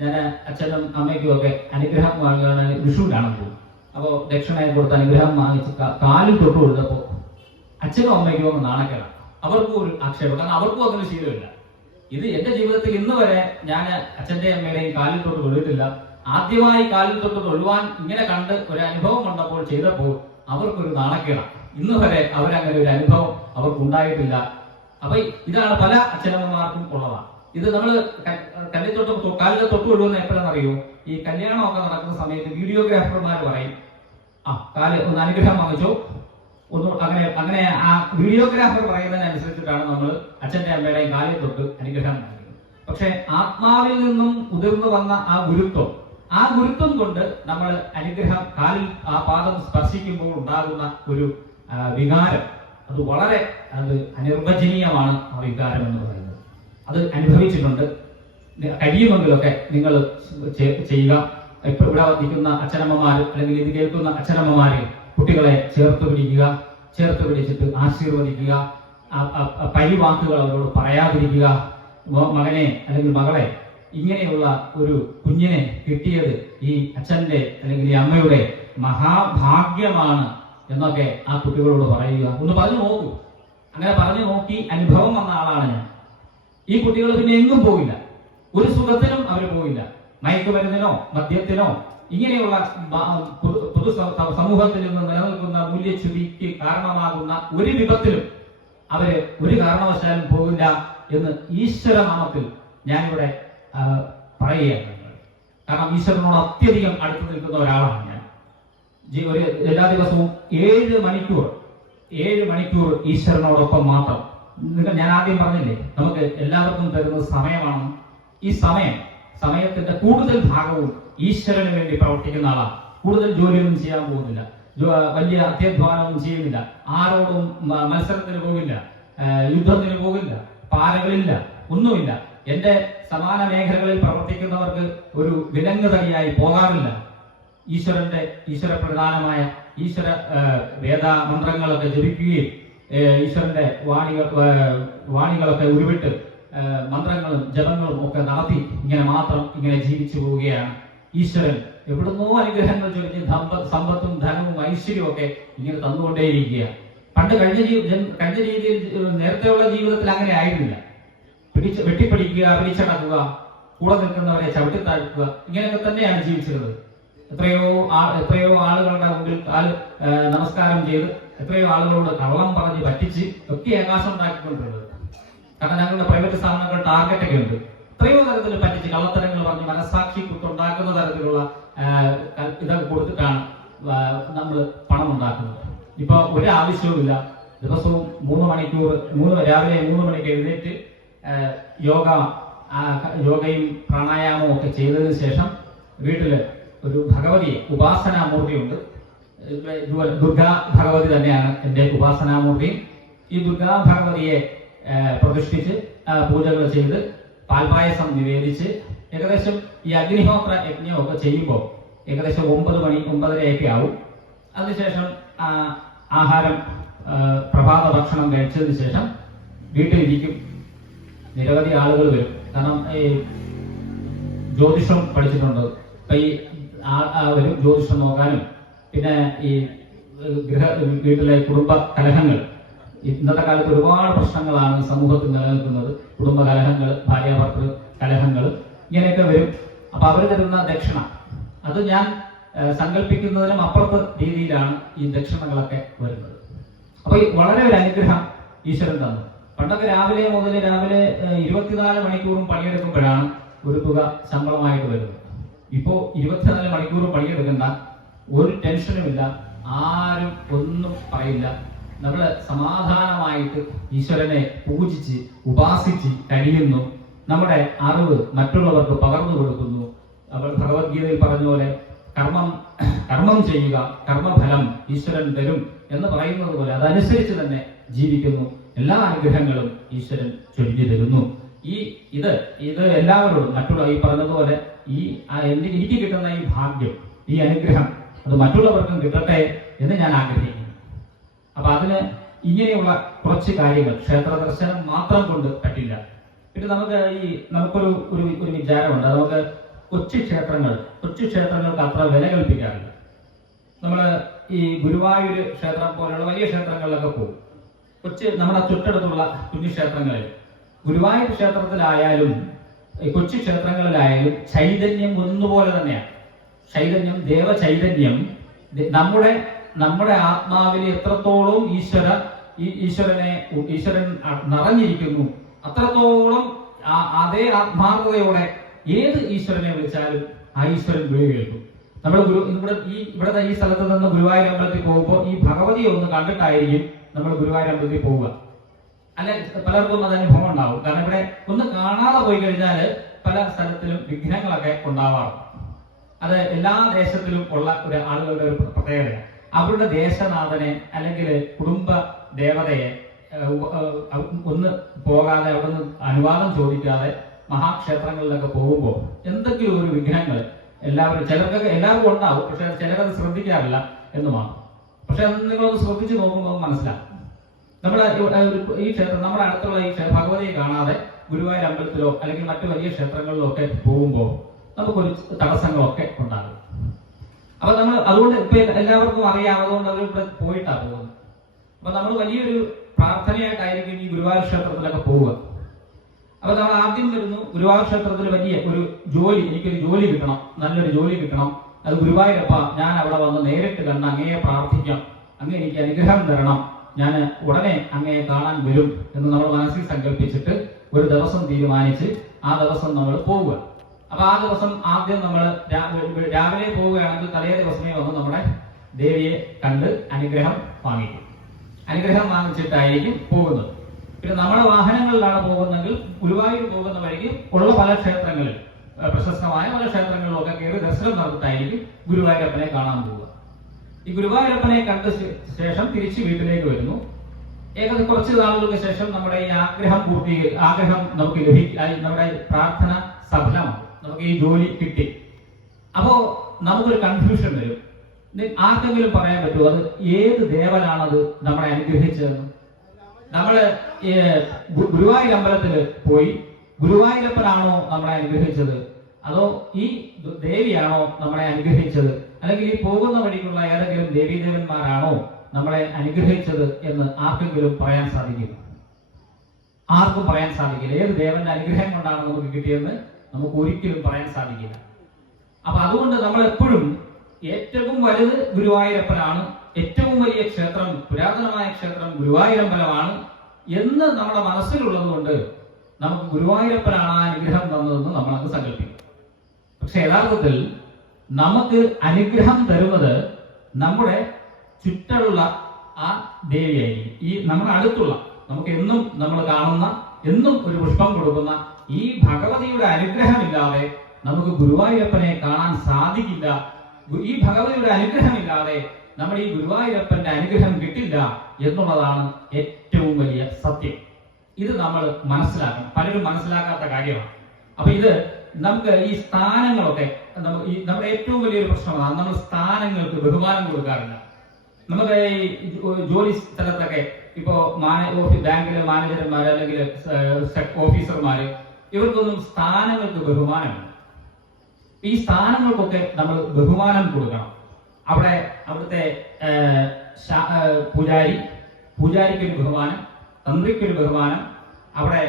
ഞാൻ അച്ഛനും അമ്മയ്ക്കും ഒക്കെ അനുഗ്രഹം വാങ്ങാൻ വിഷുവിനാണ് പോകും. അപ്പോൾ ദക്ഷിണയെ കൊടുത്ത് അനുഗ്രഹം വാങ്ങിച്ച് കാലിൽ തൊട്ട് കൊടുത്തപ്പോൾ അച്ഛനും അമ്മയ്ക്കും ഒന്ന് നാണക്കേടാണ്. അവർക്കും ഒരു ആക്ഷേപം, കാരണം അവർക്കും അങ്ങനെ ശീലമില്ല. ഇത് എന്റെ ജീവിതത്തിൽ ഇന്ന് വരെ ഞാൻ അച്ഛന്റെ അമ്മയുടെയും കാലിൽ തൊട്ട് തൊഴിട്ടില്ല. ആദ്യമായി കാലിൽ തൊട്ട് തൊഴുവാൻ ഇങ്ങനെ കണ്ട് ഒരു അനുഭവം കണ്ടപ്പോൾ ചെയ്തപ്പോൾ അവർക്കൊരു നാണക്കേടാണ്. ഇന്ന് വരെ അവരങ്ങനെ ഒരു അനുഭവം അവർക്ക് ഉണ്ടായിട്ടില്ല. അപ്പൊ ഇതാണ് പല അച്ഛനമ്മമാർക്കും ഉള്ളതാണ്. ഇത് നമ്മൾ കാലിൽ തൊട്ട് തൊഴുവെന്ന് എപ്പോഴെന്നറിയോ, ഈ കല്യാണമൊക്കെ നടക്കുന്ന സമയത്ത് വീഡിയോഗ്രാഫർമാർ പറയും, കാല് ഒന്ന് അനുഗ്രഹം വാങ്ങിച്ചോ, അങ്ങനെ ആ വീഡിയോഗ്രാഫർ പറയുന്നതിനനുസരിച്ചിട്ടാണ് നമ്മൾ അച്ഛന്റെ അമ്മയുടെയും കാലിൽ തൊട്ട് അനുഗ്രഹം നൽകുന്നത്. പക്ഷെ ആത്മാവിൽ നിന്നും ഉതിർന്നു വന്ന ആ ഗുരുത്വം കൊണ്ട് നമ്മൾ അനുഗ്രഹം കാലിൽ ആ പാദം സ്പർശിക്കുമ്പോൾ ഉണ്ടാകുന്ന ഒരു വികാരം, അത് വളരെ അനിർവചനീയമാണ്. ആ വികാരം എന്ന് പറയുന്നത് അത് അനുഭവിച്ചിട്ടുണ്ട്. കഴിയുമെങ്കിലൊക്കെ നിങ്ങൾ ചെയ്യുക. ഇപ്പൊ ഇവിടെ നിൽക്കുന്ന അച്ഛനമ്മമാർ അല്ലെങ്കിൽ ഇത് കേൾക്കുന്ന അച്ഛനമ്മമാര് കുട്ടികളെ ചേർത്ത് പിടിച്ചിട്ട് ആശീർവദിക്കുക. പരിവാക്കുകൾ അവരോട് പറയാതിരിക്കുക. മകനെ അല്ലെങ്കിൽ മകളെ, ഇങ്ങനെയുള്ള ഒരു കുഞ്ഞിനെ കിട്ടിയത് ഈ അച്ഛന്റെ അല്ലെങ്കിൽ ഈ അമ്മയുടെ മഹാഭാഗ്യമാണ് എന്നൊക്കെ ആ കുട്ടികളോട് പറയുക. ഒന്ന് പറഞ്ഞു നോക്കൂ. അങ്ങനെ പറഞ്ഞു നോക്കി അനുഭവം വന്ന ആളാണ് ഞാൻ. ഈ കുട്ടികൾ പിന്നെ എങ്ങും പോകില്ല, ഒരു സുഖത്തിനും അവർ പോകില്ല. മയക്കുമരുന്നിനോ മദ്യത്തിനോ ഇങ്ങനെയുള്ള പൊതു സമൂഹത്തിൽ നിന്ന് നിലനിൽക്കുന്ന മൂല്യച്യുതിക്ക് കാരണമാകുന്ന ഒരു വിപത്തിലും അവര് ഒരു കാരണവശാലും പോകില്ല എന്ന് ഈശ്വരനാമത്തിൽ ഞാനിവിടെ പറയുകയാണ്. കാരണം ഈശ്വരനോട് അത്യധികം അടുത്ത് നിൽക്കുന്ന ഒരാളാണ് ഞാൻ. എല്ലാ ദിവസവും 7 മണിക്കൂർ ഈശ്വരനോടൊപ്പം മാത്രം. ഞാൻ ആദ്യം പറഞ്ഞില്ലേ, നമുക്ക് എല്ലാവർക്കും തരുന്നത് സമയമാണ്. ഈ സമയത്തിന്റെ കൂടുതൽ ഭാഗവും ഈശ്വരന് വേണ്ടി പ്രവർത്തിക്കുന്ന ആളാണ്. കൂടുതൽ ജോലിയൊന്നും ചെയ്യാൻ പോകുന്നില്ല, വലിയ അത്യധ്വാനമൊന്നും ചെയ്യുന്നില്ല, ആരോടും മത്സരത്തിന് പോകില്ല, യുദ്ധത്തിന് പോകില്ല, പാരകളില്ല, ഒന്നുമില്ല. എന്റെ സമാന മേഖലകളിൽ പ്രവർത്തിക്കുന്നവർക്ക് ഒരു വിലങ്ങുതടിയായി പോകാറില്ല. ഈശ്വരപ്രധാനമായ ഈശ്വര വേദമന്ത്രങ്ങളൊക്കെ ജപിക്കുകയും ഈശ്വരന്റെ വാണികളൊക്കെ ഉരുവിട്ട് മന്ത്രങ്ങളും ജപങ്ങളും ഒക്കെ നടത്തി ഇങ്ങനെ ജീവിച്ചു പോവുകയാണ്. ഈശ്വരൻ എവിടുന്നോ അനുഗ്രഹങ്ങൾ ചൊരിഞ്ഞ് സമ്പത്തും ധനവും ഐശ്വര്യവും ഒക്കെ ഇങ്ങനെ തന്നുകൊണ്ടേയിരിക്കുക. പണ്ട് കഴിഞ്ഞ രീതിയിൽ നേരത്തെയുള്ള ജീവിതത്തിൽ അങ്ങനെ ആയിരുന്നില്ല. വെട്ടിപ്പിടിക്കുക, പിടിച്ചടക്കുക, കൂടെ നിൽക്കുന്നവരെ ചവിട്ടിത്താഴ്ത്തുക, ഇങ്ങനെയൊക്കെ തന്നെയാണ് ജീവിച്ചിരുന്നത്. എത്രയോ ആളുകളുടെ മുമ്പിൽ നമസ്കാരം ചെയ്ത് എത്രയോ ആളുകളോട് കള്ളം പറഞ്ഞ് പറ്റിച്ച് ഒക്കെ ആകാശം ഉണ്ടാക്കിക്കൊണ്ടിരുന്നത്. കാരണം ഞങ്ങളുടെ പ്രൈവറ്റ് സ്ഥാപനങ്ങൾ ടാർഗറ്റ് ഒക്കെ ഉണ്ട്. എത്രയോ തരത്തിൽ പറ്റിച്ച് കള്ളത്തരങ്ങൾ പറഞ്ഞ് മനസ്സാക്ഷി കുത്തുണ്ടാക്കുന്ന തരത്തിലുള്ള ഇതൊക്കെ കൊടുത്തിട്ടാണ് നമ്മൾ പണം ഉണ്ടാക്കുന്നത്. ഇപ്പൊ ഒരാവശ്യവുമില്ല, ദിവസവും 3 മണിക്കൂർ രാവിലെ 3 മണിക്ക് എഴുന്നേറ്റ് യോഗയും പ്രാണായാമവും ഒക്കെ ചെയ്തതിനു ശേഷം വീട്ടില് ഒരു ഭഗവതിയെ ഉപാസനാമൂർത്തിയുണ്ട്. ദുർഗാ ഭഗവതി തന്നെയാണ് എൻ്റെ ഉപാസനാമൂർത്തി. ഈ ദുർഗാ ഭഗവതിയെ പ്രതിഷ്ഠിച്ച് പൂജകൾ ചെയ്ത് പാൽപായസം നിവേദിച്ച് ഏകദേശം ഈ അഗ്നിഹോത്ര യജ്ഞമൊക്കെ ചെയ്യുമ്പോൾ ഏകദേശം 9 മണി 9:30 ആവും. അതിനുശേഷം ആഹാരം പ്രഭാത ഭക്ഷണം കഴിച്ചതിന് ശേഷം വീട്ടിലിരിക്കും. നിരവധി ആളുകൾ വരും. കാരണം ഈ ജ്യോതിഷം പഠിച്ചിട്ടുണ്ട്. ഇപ്പൊ ഈ വരും ജ്യോതിഷം നോക്കാനും പിന്നെ ഈ വീട്ടിലെ കുടുംബ കലഹങ്ങൾ, ഇന്നത്തെ കാലത്ത് ഒരുപാട് പ്രശ്നങ്ങളാണ് സമൂഹത്തിൽ നിലനിൽക്കുന്നത്. കുടുംബ കലഹങ്ങൾ, ഭാര്യാഭർത്തൃ കലഹങ്ങൾ, ഇങ്ങനെയൊക്കെ വരും. അപ്പൊ അവർ തരുന്ന ദക്ഷിണ അത് ഞാൻ സങ്കല്പിക്കുന്നതിനും അപ്പുറത്തെ രീതിയിലാണ് ഈ ദക്ഷിണകളൊക്കെ വരുന്നത്. അപ്പൊ വളരെ ഒരു അനുഗ്രഹം ഈശ്വരൻ തന്നു. പണ്ടൊക്കെ രാവിലെ 24 മണിക്കൂറും പണിയെടുക്കുമ്പോഴാണ് ഒരു തുക ശമ്പളമായിട്ട് വരുന്നത്. ഇപ്പോ 24 മണിക്കൂറും പണിയെടുക്കണ്ട, ഒരു ടെൻഷനുമില്ല, ആരും ഒന്നും പറയില്ല. നമ്മൾ സമാധാനമായിട്ട് ഈശ്വരനെ പൂജിച്ച് ഉപാസിച്ച് കഴിയുന്നു. നമ്മുടെ അറിവ് മറ്റുള്ളവർക്ക് പകർന്നു കൊടുക്കുന്നു. അവർ ഭഗവത്ഗീതയിൽ പറഞ്ഞ പോലെ കർമ്മം ചെയ്യുക, കർമ്മഫലം ഈശ്വരൻ തരും എന്ന് പറയുന്നത് പോലെ അതനുസരിച്ച് തന്നെ ജീവിക്കുന്നു. എല്ലാ അനുഗ്രഹങ്ങളും ഈശ്വരൻ ചൊരിഞ്ഞു തരുന്നു. ഇത് എല്ലാവരോടും മറ്റുള്ള ഈ പറഞ്ഞതുപോലെ എനിക്ക് കിട്ടുന്ന ഈ ഭാഗ്യം, ഈ അനുഗ്രഹം അത് മറ്റുള്ളവർക്കും കിട്ടട്ടെ എന്ന് ഞാൻ ആഗ്രഹിക്കുന്നു. അപ്പൊ അതിന് ഇങ്ങനെയുള്ള കുറച്ച് കാര്യങ്ങൾ ക്ഷേത്ര ദർശനം മാത്രം കൊണ്ട് പറ്റില്ല. പിന്നെ നമുക്കൊരു ഒരു വിചാരമുണ്ട്. നമുക്ക് കൊച്ചു ക്ഷേത്രങ്ങൾക്ക് അത്ര വില കൽപ്പിക്കാറില്ല. നമ്മൾ ഈ ഗുരുവായൂർ ക്ഷേത്രം പോലെയുള്ള വലിയ ക്ഷേത്രങ്ങളിലൊക്കെ പോകും. നമ്മുടെ ചുറ്റടുത്തുള്ള കുഞ്ഞു ക്ഷേത്രങ്ങളിൽ, ഗുരുവായൂർ ക്ഷേത്രത്തിലായാലും കൊച്ചു ക്ഷേത്രങ്ങളിലായാലും ചൈതന്യം ഒന്നുപോലെ തന്നെയാണ്. ചൈതന്യം, ദേവചൈതന്യം നമ്മുടെ ആത്മാവിൽ എത്രത്തോളം ഈശ്വരൻ നിറഞ്ഞിരിക്കുന്നു, അത്രത്തോളം അതേ ആത്മാർത്ഥതയോടെ ഏത് ഈശ്വരനെ വിളിച്ചാലും ആ ഈശ്വരൻ വിളി കേൾക്കും. നമ്മൾ ഇവിടുത്തെ ഈ സ്ഥലത്ത് നിന്ന് ഗുരുവായൂർ അമ്പലത്തിൽ പോകുമ്പോൾ ഈ ഭഗവതിയെ ഒന്ന് കണ്ടിട്ടായിരിക്കും നമ്മൾ ഗുരുവായൂർ അമ്പലത്തിൽ പോവുക. അല്ലെ, പലർക്കും അത് അനുഭവം ഉണ്ടാവും. കാരണം ഇവിടെ ഒന്ന് കാണാതെ പോയി കഴിഞ്ഞാൽ പല സ്ഥലത്തിലും വിഘ്നങ്ങളൊക്കെ ഉണ്ടാവാറുണ്ട്. അത് എല്ലാ ദേശത്തിലും ഉള്ള ആളുകളുടെ ഒരു പ്രത്യേകതയാണ്. അവരുടെ ദേശനാഥനെ അല്ലെങ്കിൽ കുടുംബ ദേവതയെ ഒന്ന് പോകാതെ, അവിടെ നിന്ന് അനുവാദം ചോദിക്കാതെ മഹാക്ഷേത്രങ്ങളിലൊക്കെ പോകുമ്പോൾ എന്തെങ്കിലും ഒരു വിഘ്നങ്ങൾ എല്ലാവർക്കും ഉണ്ടാവും. പക്ഷെ ചിലരത് ശ്രദ്ധിക്കാറില്ല എന്ന് മാത്രം. പക്ഷെ അത് നിങ്ങളൊന്ന് ശ്രദ്ധിച്ചു നോക്കുമ്പോൾ മനസ്സിലാവും. ഈ ക്ഷേത്രം, നമ്മുടെ അടുത്തുള്ള ഈ ഭഗവതിയെ കാണാതെ ഗുരുവായൂർ അമ്പലത്തിലോ അല്ലെങ്കിൽ മറ്റു വലിയ ക്ഷേത്രങ്ങളിലോ ഒക്കെ പോകുമ്പോൾ നമുക്കൊരു തടസ്സങ്ങളൊക്കെ ഉണ്ടാകും. അപ്പൊ നമ്മൾ അതുകൊണ്ട് ഇപ്പൊ എല്ലാവർക്കും അറിയാവുന്നതുകൊണ്ട് അവർ ഇവിടെ പോയിട്ടാണ് പോകുന്നത്. അപ്പൊ നമ്മൾ വലിയൊരു പ്രാർത്ഥനയായിട്ടായിരിക്കും ഈ ഗുരുവായൂർ ക്ഷേത്രത്തിലൊക്കെ പോവുക. അപ്പൊ നമ്മൾ ആദ്യം വരുന്നു ഗുരുവായൂർ ക്ഷേത്രത്തിൽ വലിയ ഒരു ജോലി, എനിക്കൊരു ജോലി കിട്ടണം, നല്ലൊരു ജോലി കിട്ടണം. അത് ഗുരുവായൂരപ്പ, ഞാൻ അവിടെ വന്ന് നേരിട്ട് കണ്ട് അങ്ങയെ പ്രാർത്ഥിക്കാം, അങ്ങ് എനിക്ക് അനുഗ്രഹം തരണം, ഞാൻ ഉടനെ അങ്ങയെ കാണാൻ വരും എന്ന് നമ്മൾ മനസ്സിൽ സങ്കല്പിച്ചിട്ട് ഒരു ദിവസം തീരുമാനിച്ച് ആ ദിവസം നമ്മൾ പോവുക. അപ്പൊ ആ ദിവസം ആദ്യം നമ്മൾ രാവിലെ പോവുകയാണെങ്കിൽ തലേ ദിവസമേ വന്ന് നമ്മുടെ ദേവിയെ കണ്ട് അനുഗ്രഹം വാങ്ങിച്ചിട്ടായിരിക്കും പോകുന്നത്. പിന്നെ നമ്മുടെ വാഹനങ്ങളിലാണ് പോകുന്നതെങ്കിൽ ഗുരുവായൂർ പോകുന്ന വഴിക്ക് ഉള്ള പല ക്ഷേത്രങ്ങളിൽ, പ്രശസ്തമായ പല ക്ഷേത്രങ്ങളിലൊക്കെ കയറി ദർശനം നടത്തിയിട്ടായിരിക്കും ഗുരുവായൂരപ്പനെ കാണാൻ പോവുക. ഈ ഗുരുവായൂരപ്പനെ കണ്ട ശേഷം തിരിച്ച് വീട്ടിലേക്ക് വരുന്നു. ഏകദേശം കുറച്ച് നാളുകൾക്ക് ശേഷം നമ്മുടെ ഈ ആഗ്രഹം നമുക്ക് നമ്മുടെ പ്രാർത്ഥന സഫലമാണ്, നമുക്ക് ഈ ജോലി കിട്ടി. അപ്പോ നമുക്കൊരു കൺഫ്യൂഷൻ വരും. ആർക്കെങ്കിലും പറയാൻ പറ്റുമോ അത് ഏത് ദേവനാണത് നമ്മളെ അനുഗ്രഹിച്ചതെന്ന്? നമ്മള് ഗുരുവായൂർ അമ്പലത്തില് പോയി ഗുരുവായൂരപ്പനാണോ നമ്മളെ അനുഗ്രഹിച്ചത്, അതോ ഈ ദേവിയാണോ നമ്മളെ അനുഗ്രഹിച്ചത്, അല്ലെങ്കിൽ ഈ പോകുന്ന വഴിക്കുള്ള ഏതെങ്കിലും ദേവീദേവന്മാരാണോ നമ്മളെ അനുഗ്രഹിച്ചത് എന്ന് ആർക്കെങ്കിലും പറയാൻ സാധിക്കില്ല. ആർക്കും പറയാൻ സാധിക്കില്ല. ഏത് ദേവന്റെ അനുഗ്രഹം കൊണ്ടാണ് നമുക്ക് കിട്ടിയെന്ന് നമുക്ക് ഒരിക്കലും പറയാൻ സാധിക്കില്ല. അപ്പൊ അതുകൊണ്ട് നമ്മൾ എപ്പോഴും ഏറ്റവും വലുത് ഗുരുവായൂരപ്പനാണ്, ഏറ്റവും വലിയ ക്ഷേത്രം, പുരാതനമായ ക്ഷേത്രം ഗുരുവായൂരമ്പലമാണ് എന്ന് നമ്മുടെ മനസ്സിലുള്ളത് കൊണ്ട് നമുക്ക് ഗുരുവായൂരപ്പനാണ് ആ അനുഗ്രഹം തന്നതെന്ന് നമ്മളത് സങ്കല്പിക്കും. പക്ഷെ യഥാർത്ഥത്തിൽ നമുക്ക് അനുഗ്രഹം തരുന്നത് നമ്മുടെ ചുറ്റുള്ള ആ ദേവിയായിരിക്കും. ഈ നമ്മുടെ അടുത്തുള്ള, നമുക്ക് എന്നും നമ്മൾ കാണുന്ന, എന്നും ഒരു പുഷ്പം കൊടുക്കുന്ന ഈ ഭഗവതിയുടെ അനുഗ്രഹമില്ലാതെ നമുക്ക് ഗുരുവായൂരപ്പനെ കാണാൻ സാധിക്കില്ല. ഈ ഭഗവതിയുടെ അനുഗ്രഹമില്ലാതെ നമ്മൾ ഈ ഗുരുവായൂരപ്പന്റെ അനുഗ്രഹം കിട്ടില്ല എന്നുള്ളതാണ് ഏറ്റവും വലിയ സത്യം. ഇത് നമ്മൾ മനസ്സിലാക്കണം. പലരും മനസ്സിലാക്കാത്ത കാര്യമാണ്. അപ്പൊ ഇത് നമുക്ക് ഈ സ്ഥാനങ്ങളൊക്കെ നമ്മുടെ ഏറ്റവും വലിയൊരു പ്രശ്നമാണ്. നമ്മൾ സ്ഥാനങ്ങൾക്ക് ബഹുമാനം കൊടുക്കാറില്ല. നമുക്ക് ഈ ജോലി സ്ഥലത്തൊക്കെ ഇപ്പോ ബാങ്കിലെ മാനേജർമാര് അല്ലെങ്കിൽ ഓഫീസർമാര്, ഇവർക്കൊന്നും സ്ഥാനങ്ങൾക്ക് ബഹുമാനമില്ല. ഈ സ്ഥാനങ്ങൾക്കൊക്കെ നമ്മൾ ബഹുമാനം കൊടുക്കണം. അവിടുത്തെ പൂജാരിക്കൊരു ബഹുമാനം, തന്ത്രിക്കൊരു ബഹുമാനം, അവിടെ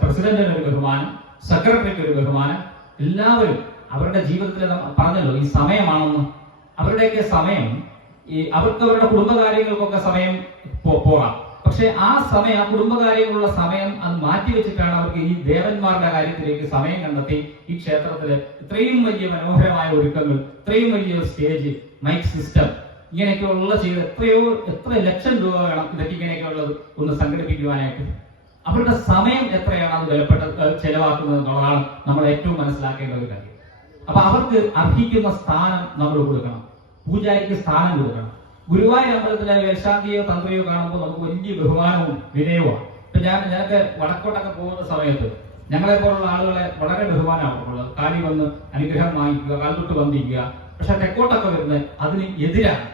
പ്രസിഡന്റിനൊരു ബഹുമാനം, സെക്രട്ടറിക്ക് ഒരു ബഹുമാനം. എല്ലാവരും അവരുടെ ജീവിതത്തിൽ പറഞ്ഞല്ലോ ഈ സമയമാണെന്ന്. അവരുടെയൊക്കെ സമയം അവർക്ക് അവരുടെ കുടുംബകാര്യങ്ങൾക്കൊക്കെ സമയം പോകാം. പക്ഷെ ആ സമയം, ആ കുടുംബകാര്യങ്ങളുള്ള സമയം അത് മാറ്റിവെച്ചിട്ടാണ് അവർക്ക് ഈ ദേവന്മാരുടെ കാര്യത്തിലേക്ക് സമയം കണ്ടെത്തി ഈ ക്ഷേത്രത്തില് ഇത്രയും വലിയ മനോഹരമായ ഒരുക്കങ്ങൾ, ഇത്രയും വലിയ സ്റ്റേജ്, മൈക്ക് സിസ്റ്റം, ഇങ്ങനെയൊക്കെയുള്ള ചെയ്ത് എത്ര ലക്ഷം രൂപ വേണം ഇതൊക്കെ ഇങ്ങനെയൊക്കെയുള്ളത് ഒന്ന് സംഘടിപ്പിക്കുവാനായിട്ട്. അവരുടെ സമയം എത്രയാണ് അത് വിലപ്പെട്ട ചെലവാക്കുന്നത് എന്നുള്ളതാണ് നമ്മൾ ഏറ്റവും മനസ്സിലാക്കേണ്ട ഒരു കാര്യം. അപ്പൊ അവർക്ക് അർഹിക്കുന്ന സ്ഥാനം നമ്മൾ കൊടുക്കണം. പൂജാരിക്ക് സ്ഥാനം കൊടുക്കണം. ഗുരുവായൂർ അമ്പലത്തിലെ വേശാന്തിയോ തന്ത്രിയോ കാണുമ്പോൾ നമുക്ക് വലിയ ബഹുമാനവും വിനയവുമാണ്. ഇപ്പൊ ഞങ്ങൾക്ക് വടക്കോട്ടൊക്കെ പോകുന്ന സമയത്ത് ഞങ്ങളെ പോലുള്ള ആളുകളെ വളരെ ബഹുമാനമാണുള്ളത്. കാലി വന്ന് അനുഗ്രഹം വാങ്ങിക്കുക, കാൽതൊട്ട് വന്നിരിക്കുക. പക്ഷെ തെക്കോട്ടൊക്കെ വരുന്നത് അതിന് എതിരാണ്.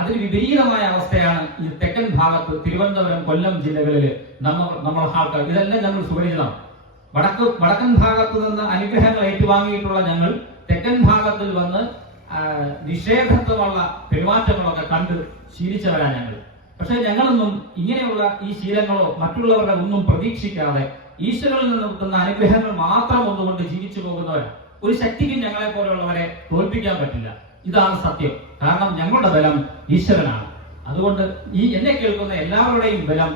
അതിന് വിപരീതമായ അവസ്ഥയാണ് ഈ തെക്കൻ ഭാഗത്ത്, തിരുവനന്തപുരം, കൊല്ലം ജില്ലകളിൽ നമ്മൾ ആൾക്കാർ ഇതെല്ലാം ഞങ്ങൾ സുപരിചിതമാണ്. വടക്കൻ ഭാഗത്ത് നിന്ന് അനുഗ്രഹങ്ങൾ ഏറ്റുവാങ്ങിയിട്ടുള്ള ഞങ്ങൾ തെക്കൻ ഭാഗത്തിൽ വന്ന് നിഷേധത്വമുള്ള പെരുമാറ്റങ്ങളൊക്കെ കണ്ട് ശീലിച്ചവരാണ് ഞങ്ങൾ. പക്ഷെ ഞങ്ങളൊന്നും ഇങ്ങനെയുള്ള ഈ ശീലങ്ങളോ മറ്റുള്ളവരുടെ ഒന്നും പ്രതീക്ഷിക്കാതെ ഈശ്വരനിൽ നിന്ന് കിട്ടുന്ന അനുഗ്രഹങ്ങൾ മാത്രം ഒന്നുകൊണ്ട് ജീവിച്ചു പോകുന്നവരാണ്. ഒരു ശക്തിക്കും ഞങ്ങളെ പോലെയുള്ളവരെ തോൽപ്പിക്കാൻ പറ്റില്ല. ഇതാണ് സത്യം. കാരണം ഞങ്ങളുടെ ബലം ഈശ്വരനാണ്. അതുകൊണ്ട് എന്നെ കേൾക്കുന്ന എല്ലാവരുടെയും ബലം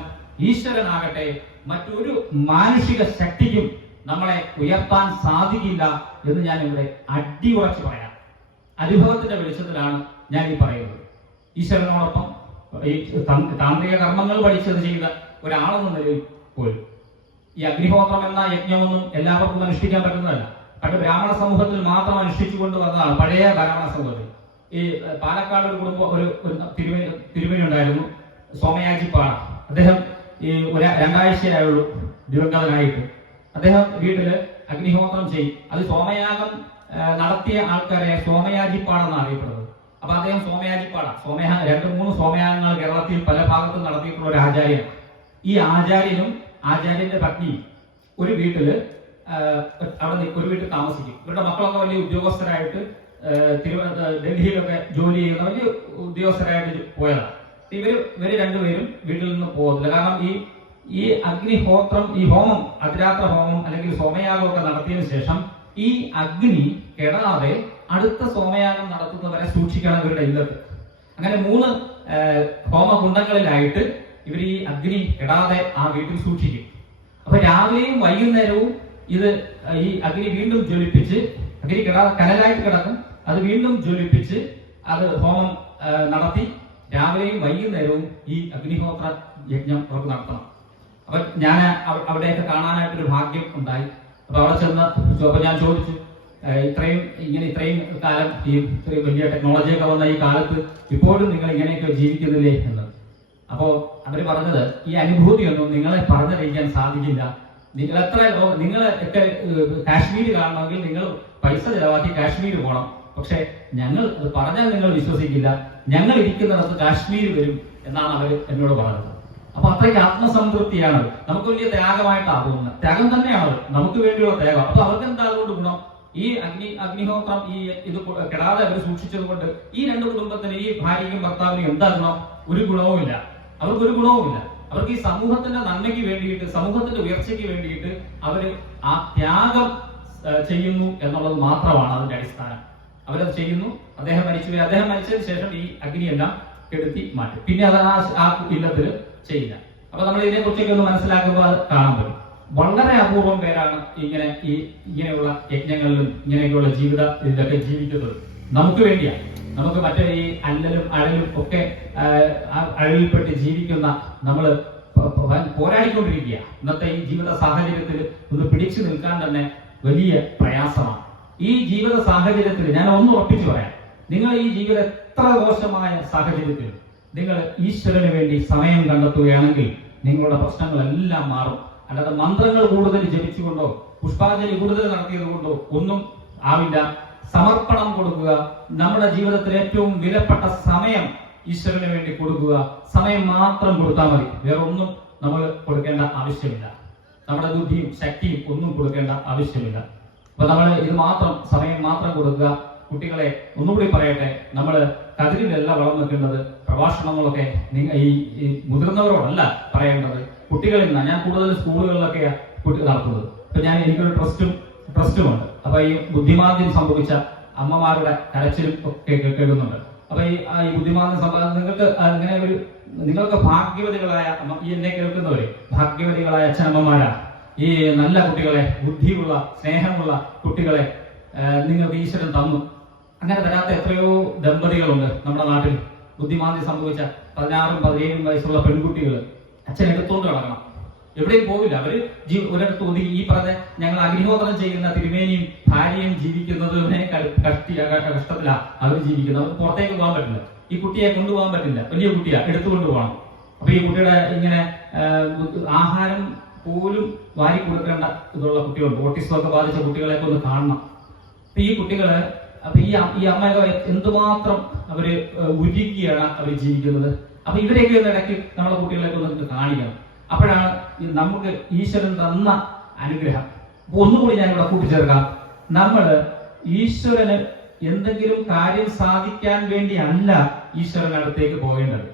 ഈശ്വരനാകട്ടെ. മറ്റൊരു മാനുഷിക ശക്തിക്കും നമ്മളെ ഉയർത്താൻ സാധിക്കില്ല എന്ന് ഞാൻ ഇവിടെ അടിയുറച്ച് പറയാം. അനുഭവത്തിന്റെ വെളിച്ചത്തിലാണ് ഞാൻ ഈ പറയുന്നത്. ഈശ്വരനോടൊപ്പം ഈ താന്ത്രിക കർമ്മങ്ങൾ പഠിച്ചത് ചെയ്ത ഒരാളെന്ന നിലയിൽ പോലും ഈ അഗ്നിഹോത്രം എന്ന യജ്ഞമൊന്നും എല്ലാവർക്കും അനുഷ്ഠിക്കാൻ പറ്റുന്നതല്ല. പണ്ട് ബ്രാഹ്മണ സമൂഹത്തിൽ മാത്രം അനുഷ്ഠിച്ചു കൊണ്ടുവന്നതാണ്. പഴയ ബ്രാഹ്മണ സമൂഹത്തിൽ ഈ പാലക്കാട് ഒരു കുടുംബം, ഒരു തിരുമേനി ഉണ്ടായിരുന്നു, സോമയാജിപ്പാട. അദ്ദേഹം ഈ 2 ആഴ്ചയായുള്ളൂ ദിവംഗതനായിട്ട്. അദ്ദേഹം വീട്ടില് അഗ്നിഹോത്രം ചെയ്യും. അത് സോമയാഗം നടത്തിയ ആൾക്കാരെ സോമയാജിപ്പാടെന്നാണ് അറിയപ്പെടുന്നത്. അപ്പൊ അദ്ദേഹം സോമയാജിപ്പാട 2-3 സോമയാഗങ്ങൾ കേരളത്തിൽ പല ഭാഗത്തും നടത്തിയിട്ടുള്ള ഒരു ആചാര്യനാണ്. ഈ ആചാര്യനും ആചാര്യന്റെ പത്നിയും ഒരു വീട്ടില് ഒരു വീട്ടിൽ താമസിക്കും. ഇവരുടെ മക്കളൊക്കെ വലിയ ഉദ്യോഗസ്ഥരായിട്ട് ഡൽഹിയിലൊക്കെ ജോലി ചെയ്യുന്ന വലിയ ഉദ്യോഗസ്ഥരായിട്ട് പോയതാണ്. ഇവര് രണ്ടുപേരും വീട്ടിൽ നിന്ന് പോകുന്നില്ല. കാരണം ഈ അഗ്നിഹോത്രം, ഈ ഹോമം, അതിരാത്ര ഹോമം അല്ലെങ്കിൽ സോമയാഗം ഒക്കെ നടത്തിയതിനു ശേഷം ഈ അഗ്നി കെടാതെ അടുത്ത സോമയാഗം നടത്തുന്നവരെ സൂക്ഷിക്കണം ഇവരുടെ ഇല്ലത്ത്. അങ്ങനെ 3 ഹോമകുണ്ടങ്ങളിലായിട്ട് ഇവർ ഈ അഗ്നി കെടാതെ ആ വീട്ടിൽ സൂക്ഷിക്കും. അപ്പൊ രാവിലെയും വൈകുന്നേരവും ഈ അഗ്നി വീണ്ടും ജ്വലിപ്പിച്ച്, അഗ്നി കെടാതെ കനലായിട്ട് കിടക്കും, അത് വീണ്ടും ജ്വലിപ്പിച്ച് അത് ഹോമം നടത്തി രാവിലെയും വൈകുന്നേരവും ഈ അഗ്നിഹോത്ര യജ്ഞം അവർക്ക് നടത്തണം. അപ്പൊ ഞാൻ അവിടെയൊക്കെ കാണാനായിട്ടൊരു ഭാഗ്യം ഉണ്ടായി. അപ്പൊ അവിടെ ചെന്ന് ഞാൻ ചോദിച്ചു, ഇത്രയും കാലം ഈ ഇത്രയും വലിയ ടെക്നോളജിയൊക്കെ വന്ന ഈ കാലത്ത് ഇപ്പോഴും നിങ്ങൾ ഇങ്ങനെയൊക്കെ ജീവിക്കുന്നില്ലേ എന്ന്. അപ്പോ അവര് പറഞ്ഞത്, ഈ അനുഭൂതിയൊന്നും നിങ്ങളെ പറഞ്ഞറിയിക്കാൻ സാധിക്കില്ല. നിങ്ങളൊക്കെ കാശ്മീർ കാണണമെങ്കിൽ നിങ്ങൾ പൈസ ചെലവാക്കി കാശ്മീർ പോകണം. പക്ഷെ ഞങ്ങൾ അത് പറഞ്ഞാൽ നിങ്ങൾ വിശ്വസിക്കില്ല. ഞങ്ങൾ ഇരിക്കുന്നിടത്ത് കാശ്മീർ വരും എന്നാണ് അവർ എന്നോട് പറഞ്ഞത്. അപ്പൊ അത്രയ്ക്ക് ആത്മസംതൃപ്തിയാണ്. നമുക്ക് വലിയ ത്യാഗമായിട്ടാണ് തോന്നുന്നത്. ത്യാഗം തന്നെയാണ് നമുക്ക് വേണ്ടിയുള്ള ത്യാഗം. അപ്പൊ അവർക്ക് എന്താ അതുകൊണ്ട് ഗുണം? ഈ അഗ്നിഹോത്രം ഇത് കെടാതെ അവർ സൂക്ഷിച്ചത് കൊണ്ട് ഈ 2 കുടുംബത്തിന്, ഈ ഭാര്യയ്ക്കും ഭർത്താവിനും എന്താ ഗുണം? ഒരു ഗുണവുമില്ല. അവർക്കൊരു ഗുണവുമില്ല. അവർക്ക് ഈ സമൂഹത്തിന്റെ നന്മയ്ക്ക് വേണ്ടിയിട്ട്, സമൂഹത്തിന്റെ ഉയർച്ചയ്ക്ക് വേണ്ടിയിട്ട് അവര് ആ ത്യാഗം ചെയ്യുന്നു എന്നുള്ളത് മാത്രമാണ് അതിന്റെ അടിസ്ഥാനം. അവരത് ചെയ്യുന്നു. അദ്ദേഹം മരിച്ചതിന് ശേഷം ഈ അഗ്നിയെല്ലാം കെടുത്തി മാറ്റും. പിന്നെ അത് ആ ഇല്ലത്തിൽ ചെയ്യില്ല. അപ്പൊ നമ്മൾ ഇതിനെ കുറിച്ചൊക്കെ ഒന്ന് മനസ്സിലാക്കുമ്പോൾ അത് കാണാൻ പറ്റും. വളരെ അപൂർവം പേരാണ് ഇങ്ങനെയുള്ള യജ്ഞങ്ങളിലും ഇങ്ങനെയൊക്കെയുള്ള ഇതിലൊക്കെ ജീവിക്കുന്നത്. നമുക്ക് വേണ്ടിയാണ്. നമുക്ക് മറ്റേ ഈ അല്ലലും അഴലും ഒക്കെ അഴലിൽപ്പെട്ട് ജീവിക്കുന്ന നമ്മൾ പോരാടിക്കൊണ്ടിരിക്കുക. ഇന്നത്തെ ഈ ജീവിത സാഹചര്യത്തിൽ ഒന്ന് പിടിച്ചു നിൽക്കാൻ തന്നെ വലിയ പ്രയാസമാണ്. ഈ ജീവിത സാഹചര്യത്തിൽ ഞാൻ ഒന്ന് ഉറപ്പിച്ചു പറയാം, നിങ്ങൾ ഈ ജീവിതം എത്ര ദോഷമായ സാഹചര്യത്തിൽ നിങ്ങൾ ഈശ്വരന് വേണ്ടി സമയം കണ്ടെത്തുകയാണെങ്കിൽ നിങ്ങളുടെ പ്രശ്നങ്ങളെല്ലാം മാറും. അല്ലാതെ മന്ത്രങ്ങൾ കൂടുതൽ ജപിച്ചുകൊണ്ടോ പുഷ്പാഞ്ജലി കൂടുതൽ നടത്തിയത് കൊണ്ടോ ഒന്നും ആവില്ല. സമർപ്പണം കൊടുക്കുക. നമ്മുടെ ജീവിതത്തിൽ ഏറ്റവും വിലപ്പെട്ട സമയം ഈശ്വരന് വേണ്ടി കൊടുക്കുക. സമയം മാത്രം കൊടുത്താൽ മതി. വേറെ ഒന്നും നമ്മൾ കൊടുക്കേണ്ട ആവശ്യമില്ല. നമ്മുടെ ബുദ്ധിയും ശക്തിയും ഒന്നും കൊടുക്കേണ്ട ആവശ്യമില്ല. അപ്പൊ നമ്മൾ ഇത് മാത്രം സമയം മാത്രം കൊടുക്കുക. കുട്ടികളെ ഒന്നുകൂടി പറയട്ടെ, നമ്മൾ കതിരിലല്ല വളം വെക്കേണ്ടത്. പ്രഭാഷണങ്ങളൊക്കെ ഈ മുതിർന്നവരോടല്ല പറയേണ്ടത്, കുട്ടികളിൽ നിന്നാണ്. ഞാൻ കൂടുതൽ സ്കൂളുകളിലൊക്കെയാണ് നടത്തുന്നത്. അപ്പൊ എനിക്കൊരു ട്രസ്റ്റുമുണ്ട്. അപ്പൊ ഈ ബുദ്ധിമാന്ദ്യം സംഭവിച്ച അമ്മമാരുടെ കരച്ചിലും ഒക്കെ കേൾക്കുന്നുണ്ട്. അപ്പൊ ഈ ബുദ്ധിമാന്ദ്യം നിങ്ങൾക്ക് ഭാഗ്യവതികളായ ഈ എന്നെ കേൾക്കുന്നവരെ ഭാഗ്യവതികളായ അച്ഛനമ്മമാരാ. ഈ നല്ല കുട്ടികളെ, ബുദ്ധിയുള്ള സ്നേഹമുള്ള കുട്ടികളെ നിങ്ങൾക്ക് ഈശ്വരൻ തന്നു. അങ്ങനെ തരാത്ത എത്രയോ ദമ്പതികളുണ്ട് നമ്മുടെ നാട്ടിൽ. ബുദ്ധിമാന്ദ്യം സംഭവിച്ച 16ഉം 17ഉം വയസ്സുള്ള പെൺകുട്ടികൾ അച്ഛൻ എടുത്തോണ്ട് കിടക്കണം, എവിടെയും പോവില്ല. അവര് ഒരിടത്ത് ഒതുങ്ങി. ഈ പറഞ്ഞ ഞങ്ങൾ അഗ്നിഹോത്രം ചെയ്യുന്ന തിരുമേനിയും ഭാര്യയും ജീവിക്കുന്നതിനെ കഷ്ടത്തിലാ അവർ ജീവിക്കുന്നത്. അവർക്ക് പുറത്തേക്ക് പോകാൻ പറ്റില്ല. ഈ കുട്ടിയെ കൊണ്ടുപോകാൻ പറ്റില്ല. വലിയ കുട്ടിയാ, എടുത്തുകൊണ്ട് പോകണം. അപ്പൊ ഈ കുട്ടിയുടെ ഇങ്ങനെ ആഹാരം പോലും വാരി കൊടുക്കേണ്ട ഇതുള്ള കുട്ടികളുണ്ട്. ഓട്ടിസമൊക്കെ ബാധിച്ച കുട്ടികളെയൊക്കെ ഒന്ന് കാണണം. അപ്പൊ ഈ കുട്ടികള് ഈ അമ്മയൊക്കെ എന്തുമാത്രം അവര് ഉരുക്കിയാണ് അവർ ജീവിക്കുന്നത്. അപ്പൊ ഇവരെയൊക്കെ ഒന്ന് ഇടയ്ക്ക് നമ്മുടെ കുട്ടികളെയൊക്കെ ഒന്ന് കാണിക്കണം. അപ്പോഴാണ് നമുക്ക് ഈശ്വരൻ തന്ന അനുഗ്രഹം. അപ്പൊ ഒന്നുകൂടി ഞാൻ ഇവിടെ കൂട്ടിച്ചേർക്കാം. നമ്മൾ ഈശ്വരന് എന്തെങ്കിലും കാര്യം സാധിക്കാൻ വേണ്ടിയല്ല ഈശ്വരന്റെ അടുത്തേക്ക് പോകേണ്ടത്.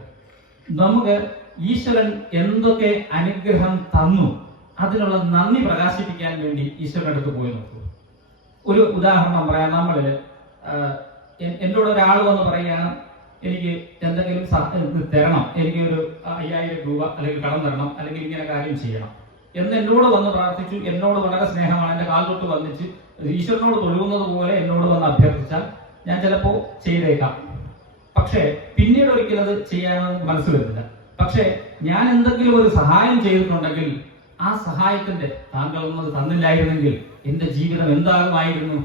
നമുക്ക് ഈശ്വരൻ എന്തൊക്കെ അനുഗ്രഹം തന്നു അതിനുള്ള നന്ദി പ്രകാശിപ്പിക്കാൻ വേണ്ടി ഈശ്വരന്റെ അടുത്ത് പോയി നോക്കൂ. ഒരു ഉദാഹരണം പറയാം. എന്നോട് ഒരാൾ വന്ന് പറയുകയാണ്, എനിക്ക് എന്തെങ്കിലും തരണം, എനിക്ക് ഒരു 5000 രൂപ അല്ലെങ്കിൽ കടം തരണം, അല്ലെങ്കിൽ ഇങ്ങനെ കാര്യം ചെയ്യണം എന്ന് എന്നോട് വന്ന് പ്രാർത്ഥിച്ചു. എന്നോട് വളരെ സ്നേഹമാണ്. എന്റെ കാൽ തൊട്ട് വന്നിച്ച് ഈശ്വരനോട് തൊഴുകുന്നത് പോലെ എന്നോട് വന്ന് അഭ്യർത്ഥിച്ചാൽ ഞാൻ ചിലപ്പോ ചെയ്തേക്കാം. പക്ഷേ പിന്നീട് ഒരിക്കലും അത് ചെയ്യാമെന്ന് മനസ്സ് വരുന്നില്ല. പക്ഷേ ഞാൻ എന്തെങ്കിലും ഒരു സഹായം ചെയ്തിട്ടുണ്ടെങ്കിൽ ആ സഹായത്തിന്റെ താങ്കൾ ഒന്നത് തന്നില്ലായിരുന്നെങ്കിൽ എന്റെ ജീവിതം എന്താകുമായിരുന്നു,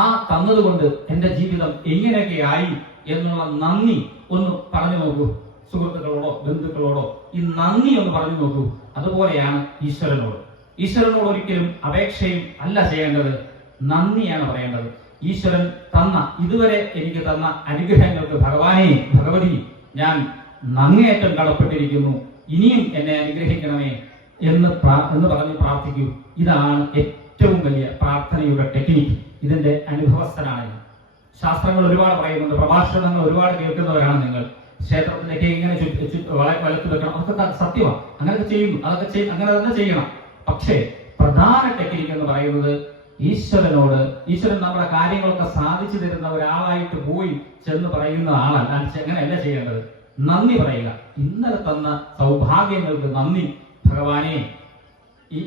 ആ തന്നതുകൊണ്ട് എന്റെ ജീവിതം എങ്ങനെയൊക്കെ ആയി എന്നുള്ള നന്ദി ഒന്ന് പറഞ്ഞു നോക്കൂ. സുഹൃത്തുക്കളോടോ ബന്ധുക്കളോടോ ഈ നന്ദി ഒന്ന് പറഞ്ഞു നോക്കൂ. അതുപോലെയാണ് ഈശ്വരനോട് ഒരിക്കലും അപേക്ഷയും അല്ല ചെയ്യേണ്ടത്, നന്ദിയാണ് പറയേണ്ടത്. ഈശ്വരൻ തന്ന ഇതുവരെ എനിക്ക് തന്ന അനുഗ്രഹങ്ങൾക്ക് ഭഗവാനെ ഭഗവതി ഞാൻ നന്ദിയേറ്റം കടപ്പെട്ടിരിക്കുന്നു, ഇനിയും എന്നെ അനുഗ്രഹിക്കണമേ എന്ന് പറഞ്ഞ് പ്രാർത്ഥിക്കൂ. ഇതാണ് ഏറ്റവും വലിയ പ്രാർത്ഥനയുടെ ടെക്നിക്ക്. ഇതിന്റെ അനുഭവസ്ഥനാണ് ഞാൻ. ശാസ്ത്രങ്ങൾ ഒരുപാട് പറയുന്നുണ്ട്, പ്രഭാഷണങ്ങൾ ഒരുപാട് കേൾക്കുന്നവരാണ് നിങ്ങൾ. ക്ഷേത്രത്തിലേക്ക് ഇങ്ങനെ വലത്ത് വെക്കണം, അതൊക്കെ സത്യമാണ്. അങ്ങനെയൊക്കെ ചെയ്യുന്നു, അങ്ങനെ തന്നെ ചെയ്യണം. പക്ഷേ പ്രധാന ടെക്നിക്ക് എന്ന് പറയുന്നത് ഈശ്വരൻ നമ്മുടെ കാര്യങ്ങളൊക്കെ സാധിച്ചു തരുന്ന ഒരാളായിട്ട് പോയി ചെന്ന് പറയുന്ന ആളല്ല. അങ്ങനെയല്ല ചെയ്യേണ്ടത്. നന്ദി പറയുക. ഇന്നലെ തന്ന സൗഭാഗ്യങ്ങൾക്ക് നന്ദി ഭഗവാനെ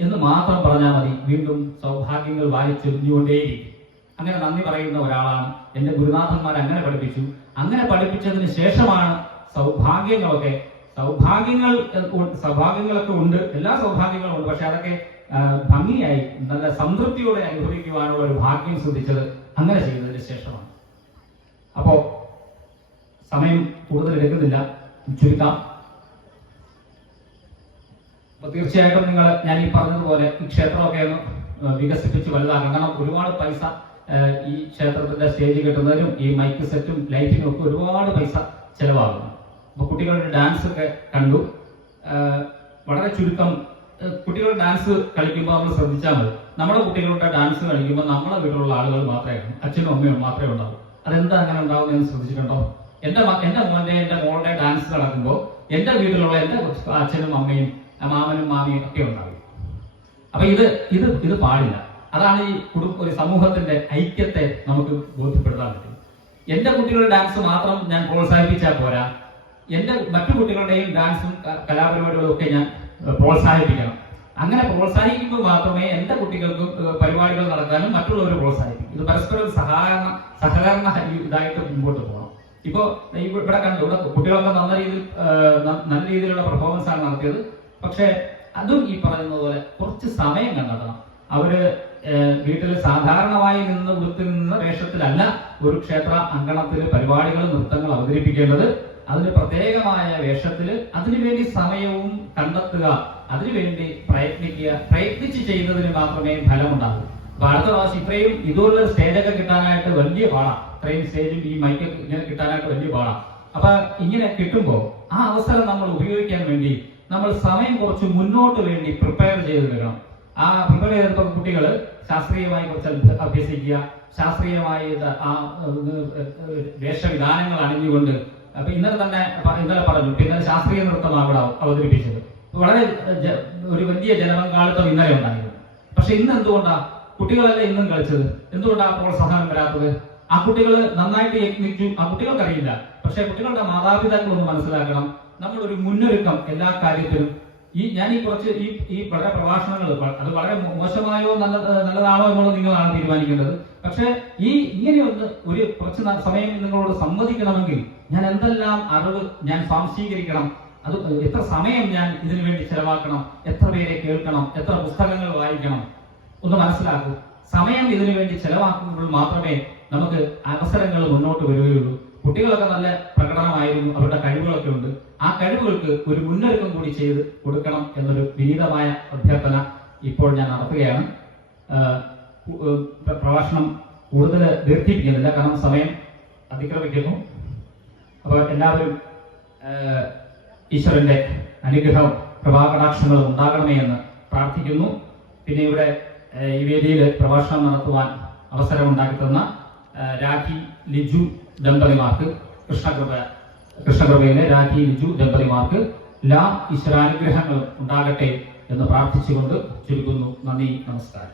എന്ന് മാത്രം പറഞ്ഞാൽ മതി. വീണ്ടും സൗഭാഗ്യങ്ങൾ വാരിച്ചൊരിഞ്ഞുകൊണ്ടേയിരിക്കും. അങ്ങനെ നന്ദി പറയുന്ന ഒരാളാണ്. എന്റെ ഗുരുനാഥന്മാർ അങ്ങനെ പഠിപ്പിച്ചു. അങ്ങനെ പഠിപ്പിച്ചതിന് ശേഷമാണ് സൗഭാഗ്യങ്ങളൊക്കെ ഉണ്ട്, എല്ലാ സൗഭാഗ്യങ്ങളും ഉണ്ട്. പക്ഷെ അതൊക്കെ ഭംഗിയായി നല്ല സംതൃപ്തിയോടെ അനുഭവിക്കുവാനുള്ള ഒരു ഭാഗ്യം ശ്രദ്ധിച്ചത് അങ്ങനെ ചെയ്തതിന് ശേഷമാണ്. അപ്പോ സമയം കൂടുതൽ എടുക്കുന്നില്ല, ചുരുക്കാം. അപ്പൊ തീർച്ചയായിട്ടും ഞാൻ ഈ പറഞ്ഞതുപോലെ ഈ ക്ഷേത്രമൊക്കെ ഒന്ന് വികസിപ്പിച്ച് വലുതാക്കണം. കാരണം ഒരുപാട് പൈസ ഈ ക്ഷേത്രത്തിന്റെ സ്റ്റേജ് കെട്ടുന്നതിനും ഈ മൈക്ക് സെറ്റും ലൈറ്റിനും ഒക്കെ ഒരുപാട് പൈസ ചെലവാകുന്നു. അപ്പൊ കുട്ടികളുടെ ഡാൻസ് ഒക്കെ കണ്ടു. വളരെ ചുരുക്കം കുട്ടികൾ ഡാൻസ് കളിക്കുമ്പോൾ നമ്മൾ ശ്രദ്ധിച്ചാൽ മതി. നമ്മുടെ കുട്ടികളുടെ ഡാൻസ് കളിക്കുമ്പോൾ നമ്മുടെ വീട്ടിലുള്ള ആളുകൾ മാത്രമേ കാണൂ, അച്ഛനും അമ്മയും മാത്രമേ ഉണ്ടാവൂ. അതെന്താ അങ്ങനെ ഉണ്ടാവുന്നതെന്ന് ശ്രദ്ധിച്ചിട്ടുണ്ടോ? എന്റെ മോളുടെ ഡാൻസ് നടക്കുമ്പോൾ എന്റെ വീട്ടിലുള്ള എന്റെ അച്ഛനും അമ്മയും മാമനും മാമിയും ഒക്കെ ഉണ്ടാവും. അപ്പൊ ഇത് പാടില്ല. അതാണ് ഒരു സമൂഹത്തിന്റെ ഐക്യത്തെ നമുക്ക് ബോധ്യപ്പെടുത്താൻ പറ്റും. എന്റെ കുട്ടികളുടെ ഡാൻസ് മാത്രം ഞാൻ പ്രോത്സാഹിപ്പിച്ചാൽ പോരാ, എന്റെ മറ്റു കുട്ടികളുടെയും ഡാൻസും കലാപരിപാടികളും ഒക്കെ ഞാൻ പ്രോത്സാഹിപ്പിക്കണം. അങ്ങനെ പ്രോത്സാഹിക്കുമ്പോൾ മാത്രമേ എന്റെ കുട്ടികൾക്ക് പരിപാടികൾ നടക്കാനും മറ്റുള്ളവർ പ്രോത്സാഹിപ്പിക്കും. ഇത് പരസ്പരം സഹകരണ ഇതായിട്ട് മുമ്പോട്ട് പോകണം. ഇപ്പോ ഇവിടെ കണ്ടു, ഇവിടെ കുട്ടികളൊക്കെ നല്ല രീതിയിലുള്ള പെർഫോമൻസ് ആണ് നടത്തിയത്. പക്ഷെ അതും ഈ പറയുന്നത് പോലെ കുറച്ച് സമയം കണ്ടെത്തണം. അവര് വീട്ടിൽ സാധാരണമായി ഉടുത്തിരുന്ന വേഷത്തിലല്ല ഒരു ക്ഷേത്ര അങ്കണത്തിൽ പരിപാടികൾ നൃത്തങ്ങൾ അവതരിപ്പിക്കേണ്ടത്. അതിന് പ്രത്യേകമായ വേഷത്തിൽ അതിനുവേണ്ടി സമയവും കണ്ടെത്തുക, അതിനുവേണ്ടി പ്രയത്നിച്ച് ചെയ്യുന്നതിന് മാത്രമേ ഫലമുണ്ടാകൂ. അപ്പൊ അടുത്ത പ്രാവശ്യം ഇത്രയും ഇതുപോലുള്ള സ്റ്റേജൊക്കെ കിട്ടാനായിട്ട് വലിയ പാടാം. ഇത്രയും സ്റ്റേജും ഈ മൈക്കൊക്കെ ഇങ്ങനെ കിട്ടാനായിട്ട് വലിയ പാടാം. അപ്പൊ ഇങ്ങനെ കിട്ടുമ്പോൾ ആ അവസരം നമ്മൾ ഉപയോഗിക്കാൻ വേണ്ടി നമ്മൾ സമയം കുറച്ച് മുന്നോട്ട് വേണ്ടി പ്രിപ്പയർ ചെയ്ത് വെക്കണം. ആ പ്രിപ്പയർ ചെയ്തപ്പോൾ കുട്ടികൾ ശാസ്ത്രീയമായി കുറച്ച് അഭ്യസിക്കുക, ശാസ്ത്രീയമായി ആ വേഷവിധാനങ്ങൾ അണിഞ്ഞുകൊണ്ട്. അപ്പൊ ഇന്നലെ പറഞ്ഞു, പിന്നെ ശാസ്ത്രീയ നൃത്തമാണ് അവിടെ അവതരിപ്പിച്ചത്. വളരെ ഒരു വലിയ ജനപങ്കാളിത്തം ഇന്നലെ ഉണ്ടായിരുന്നു. പക്ഷെ ഇന്ന് എന്തുകൊണ്ടാ കുട്ടികളല്ല ഇന്നും കളിച്ചത്? എന്തുകൊണ്ടാ പ്രോത്സാഹനം വരാത്തത്? ആ കുട്ടികൾ നന്നായിട്ട് യത്നിച്ചു, ആ കുട്ടികൾക്കറിയില്ല. പക്ഷെ കുട്ടികളുടെ മാതാപിതാക്കളൊന്ന് മനസ്സിലാക്കണം, നമ്മളൊരു മുന്നൊരുക്കം എല്ലാ കാര്യത്തിലും. ഞാൻ ഈ വളരെ പ്രഭാഷണങ്ങൾ അത് വളരെ മോശമായോ നല്ലതാണോ എന്നുള്ളത് നിങ്ങളാണ് തീരുമാനിക്കേണ്ടത്. പക്ഷെ ഇങ്ങനെയൊന്ന് ഒരു കുറച്ച് സമയം നിങ്ങളോട് സമ്മതിക്കണമെങ്കിൽ ഞാൻ എന്തെല്ലാം അറിവ് ഞാൻ സ്വാംശീകരിക്കണം, അത് എത്ര സമയം ഞാൻ ഇതിനു വേണ്ടി ചെലവാക്കണം, എത്ര പേരെ കേൾക്കണം, എത്ര പുസ്തകങ്ങൾ വായിക്കണം, ഒന്ന് മനസ്സിലാക്കൂ. സമയം ഇതിനു വേണ്ടി ചെലവാക്കുമ്പോൾ മാത്രമേ നമുക്ക് അവസരങ്ങൾ മുന്നോട്ട് വരികയുള്ളൂ. കുട്ടികളൊക്കെ നല്ല പ്രകടനമായിരുന്നു, അവരുടെ കഴിവുകളൊക്കെ ഉണ്ട്. ആ കഴിവുകൾക്ക് ഒരു മുന്നൊരുക്കം കൂടി ചെയ്ത് കൊടുക്കണം എന്നൊരു വിനീതമായ അഭ്യർത്ഥന ഇപ്പോൾ ഞാൻ നടത്തുകയാണ്. പ്രഭാഷണം കൂടുതൽ ദീർഘിപ്പിക്കുന്നില്ല, കാരണം സമയം അതിക്രമിക്കുന്നു. അപ്പോൾ എല്ലാവരും ഈശ്വരന്റെ അനുഗ്രഹവും കൃപാകടാക്ഷങ്ങളും ഉണ്ടാകണമേ എന്ന് പ്രാർത്ഥിക്കുന്നു. പിന്നെ ഇവിടെ ഈ വേദിയിൽ പ്രഭാഷണം നടത്തുവാൻ അവസരമുണ്ടാക്കി തന്ന രാഖി ലിജു ദമ്പതിമാർക്ക്, കൃഷ്ണകൃപയിലെ രാഖി ലിജു ദമ്പതിമാർക്ക് എല്ലാ ഈശ്വരാനുഗ്രഹങ്ങളും ഉണ്ടാകട്ടെ എന്ന് പ്രാർത്ഥിച്ചുകൊണ്ട് ചുരുക്കുന്നു. നന്ദി, നമസ്കാരം.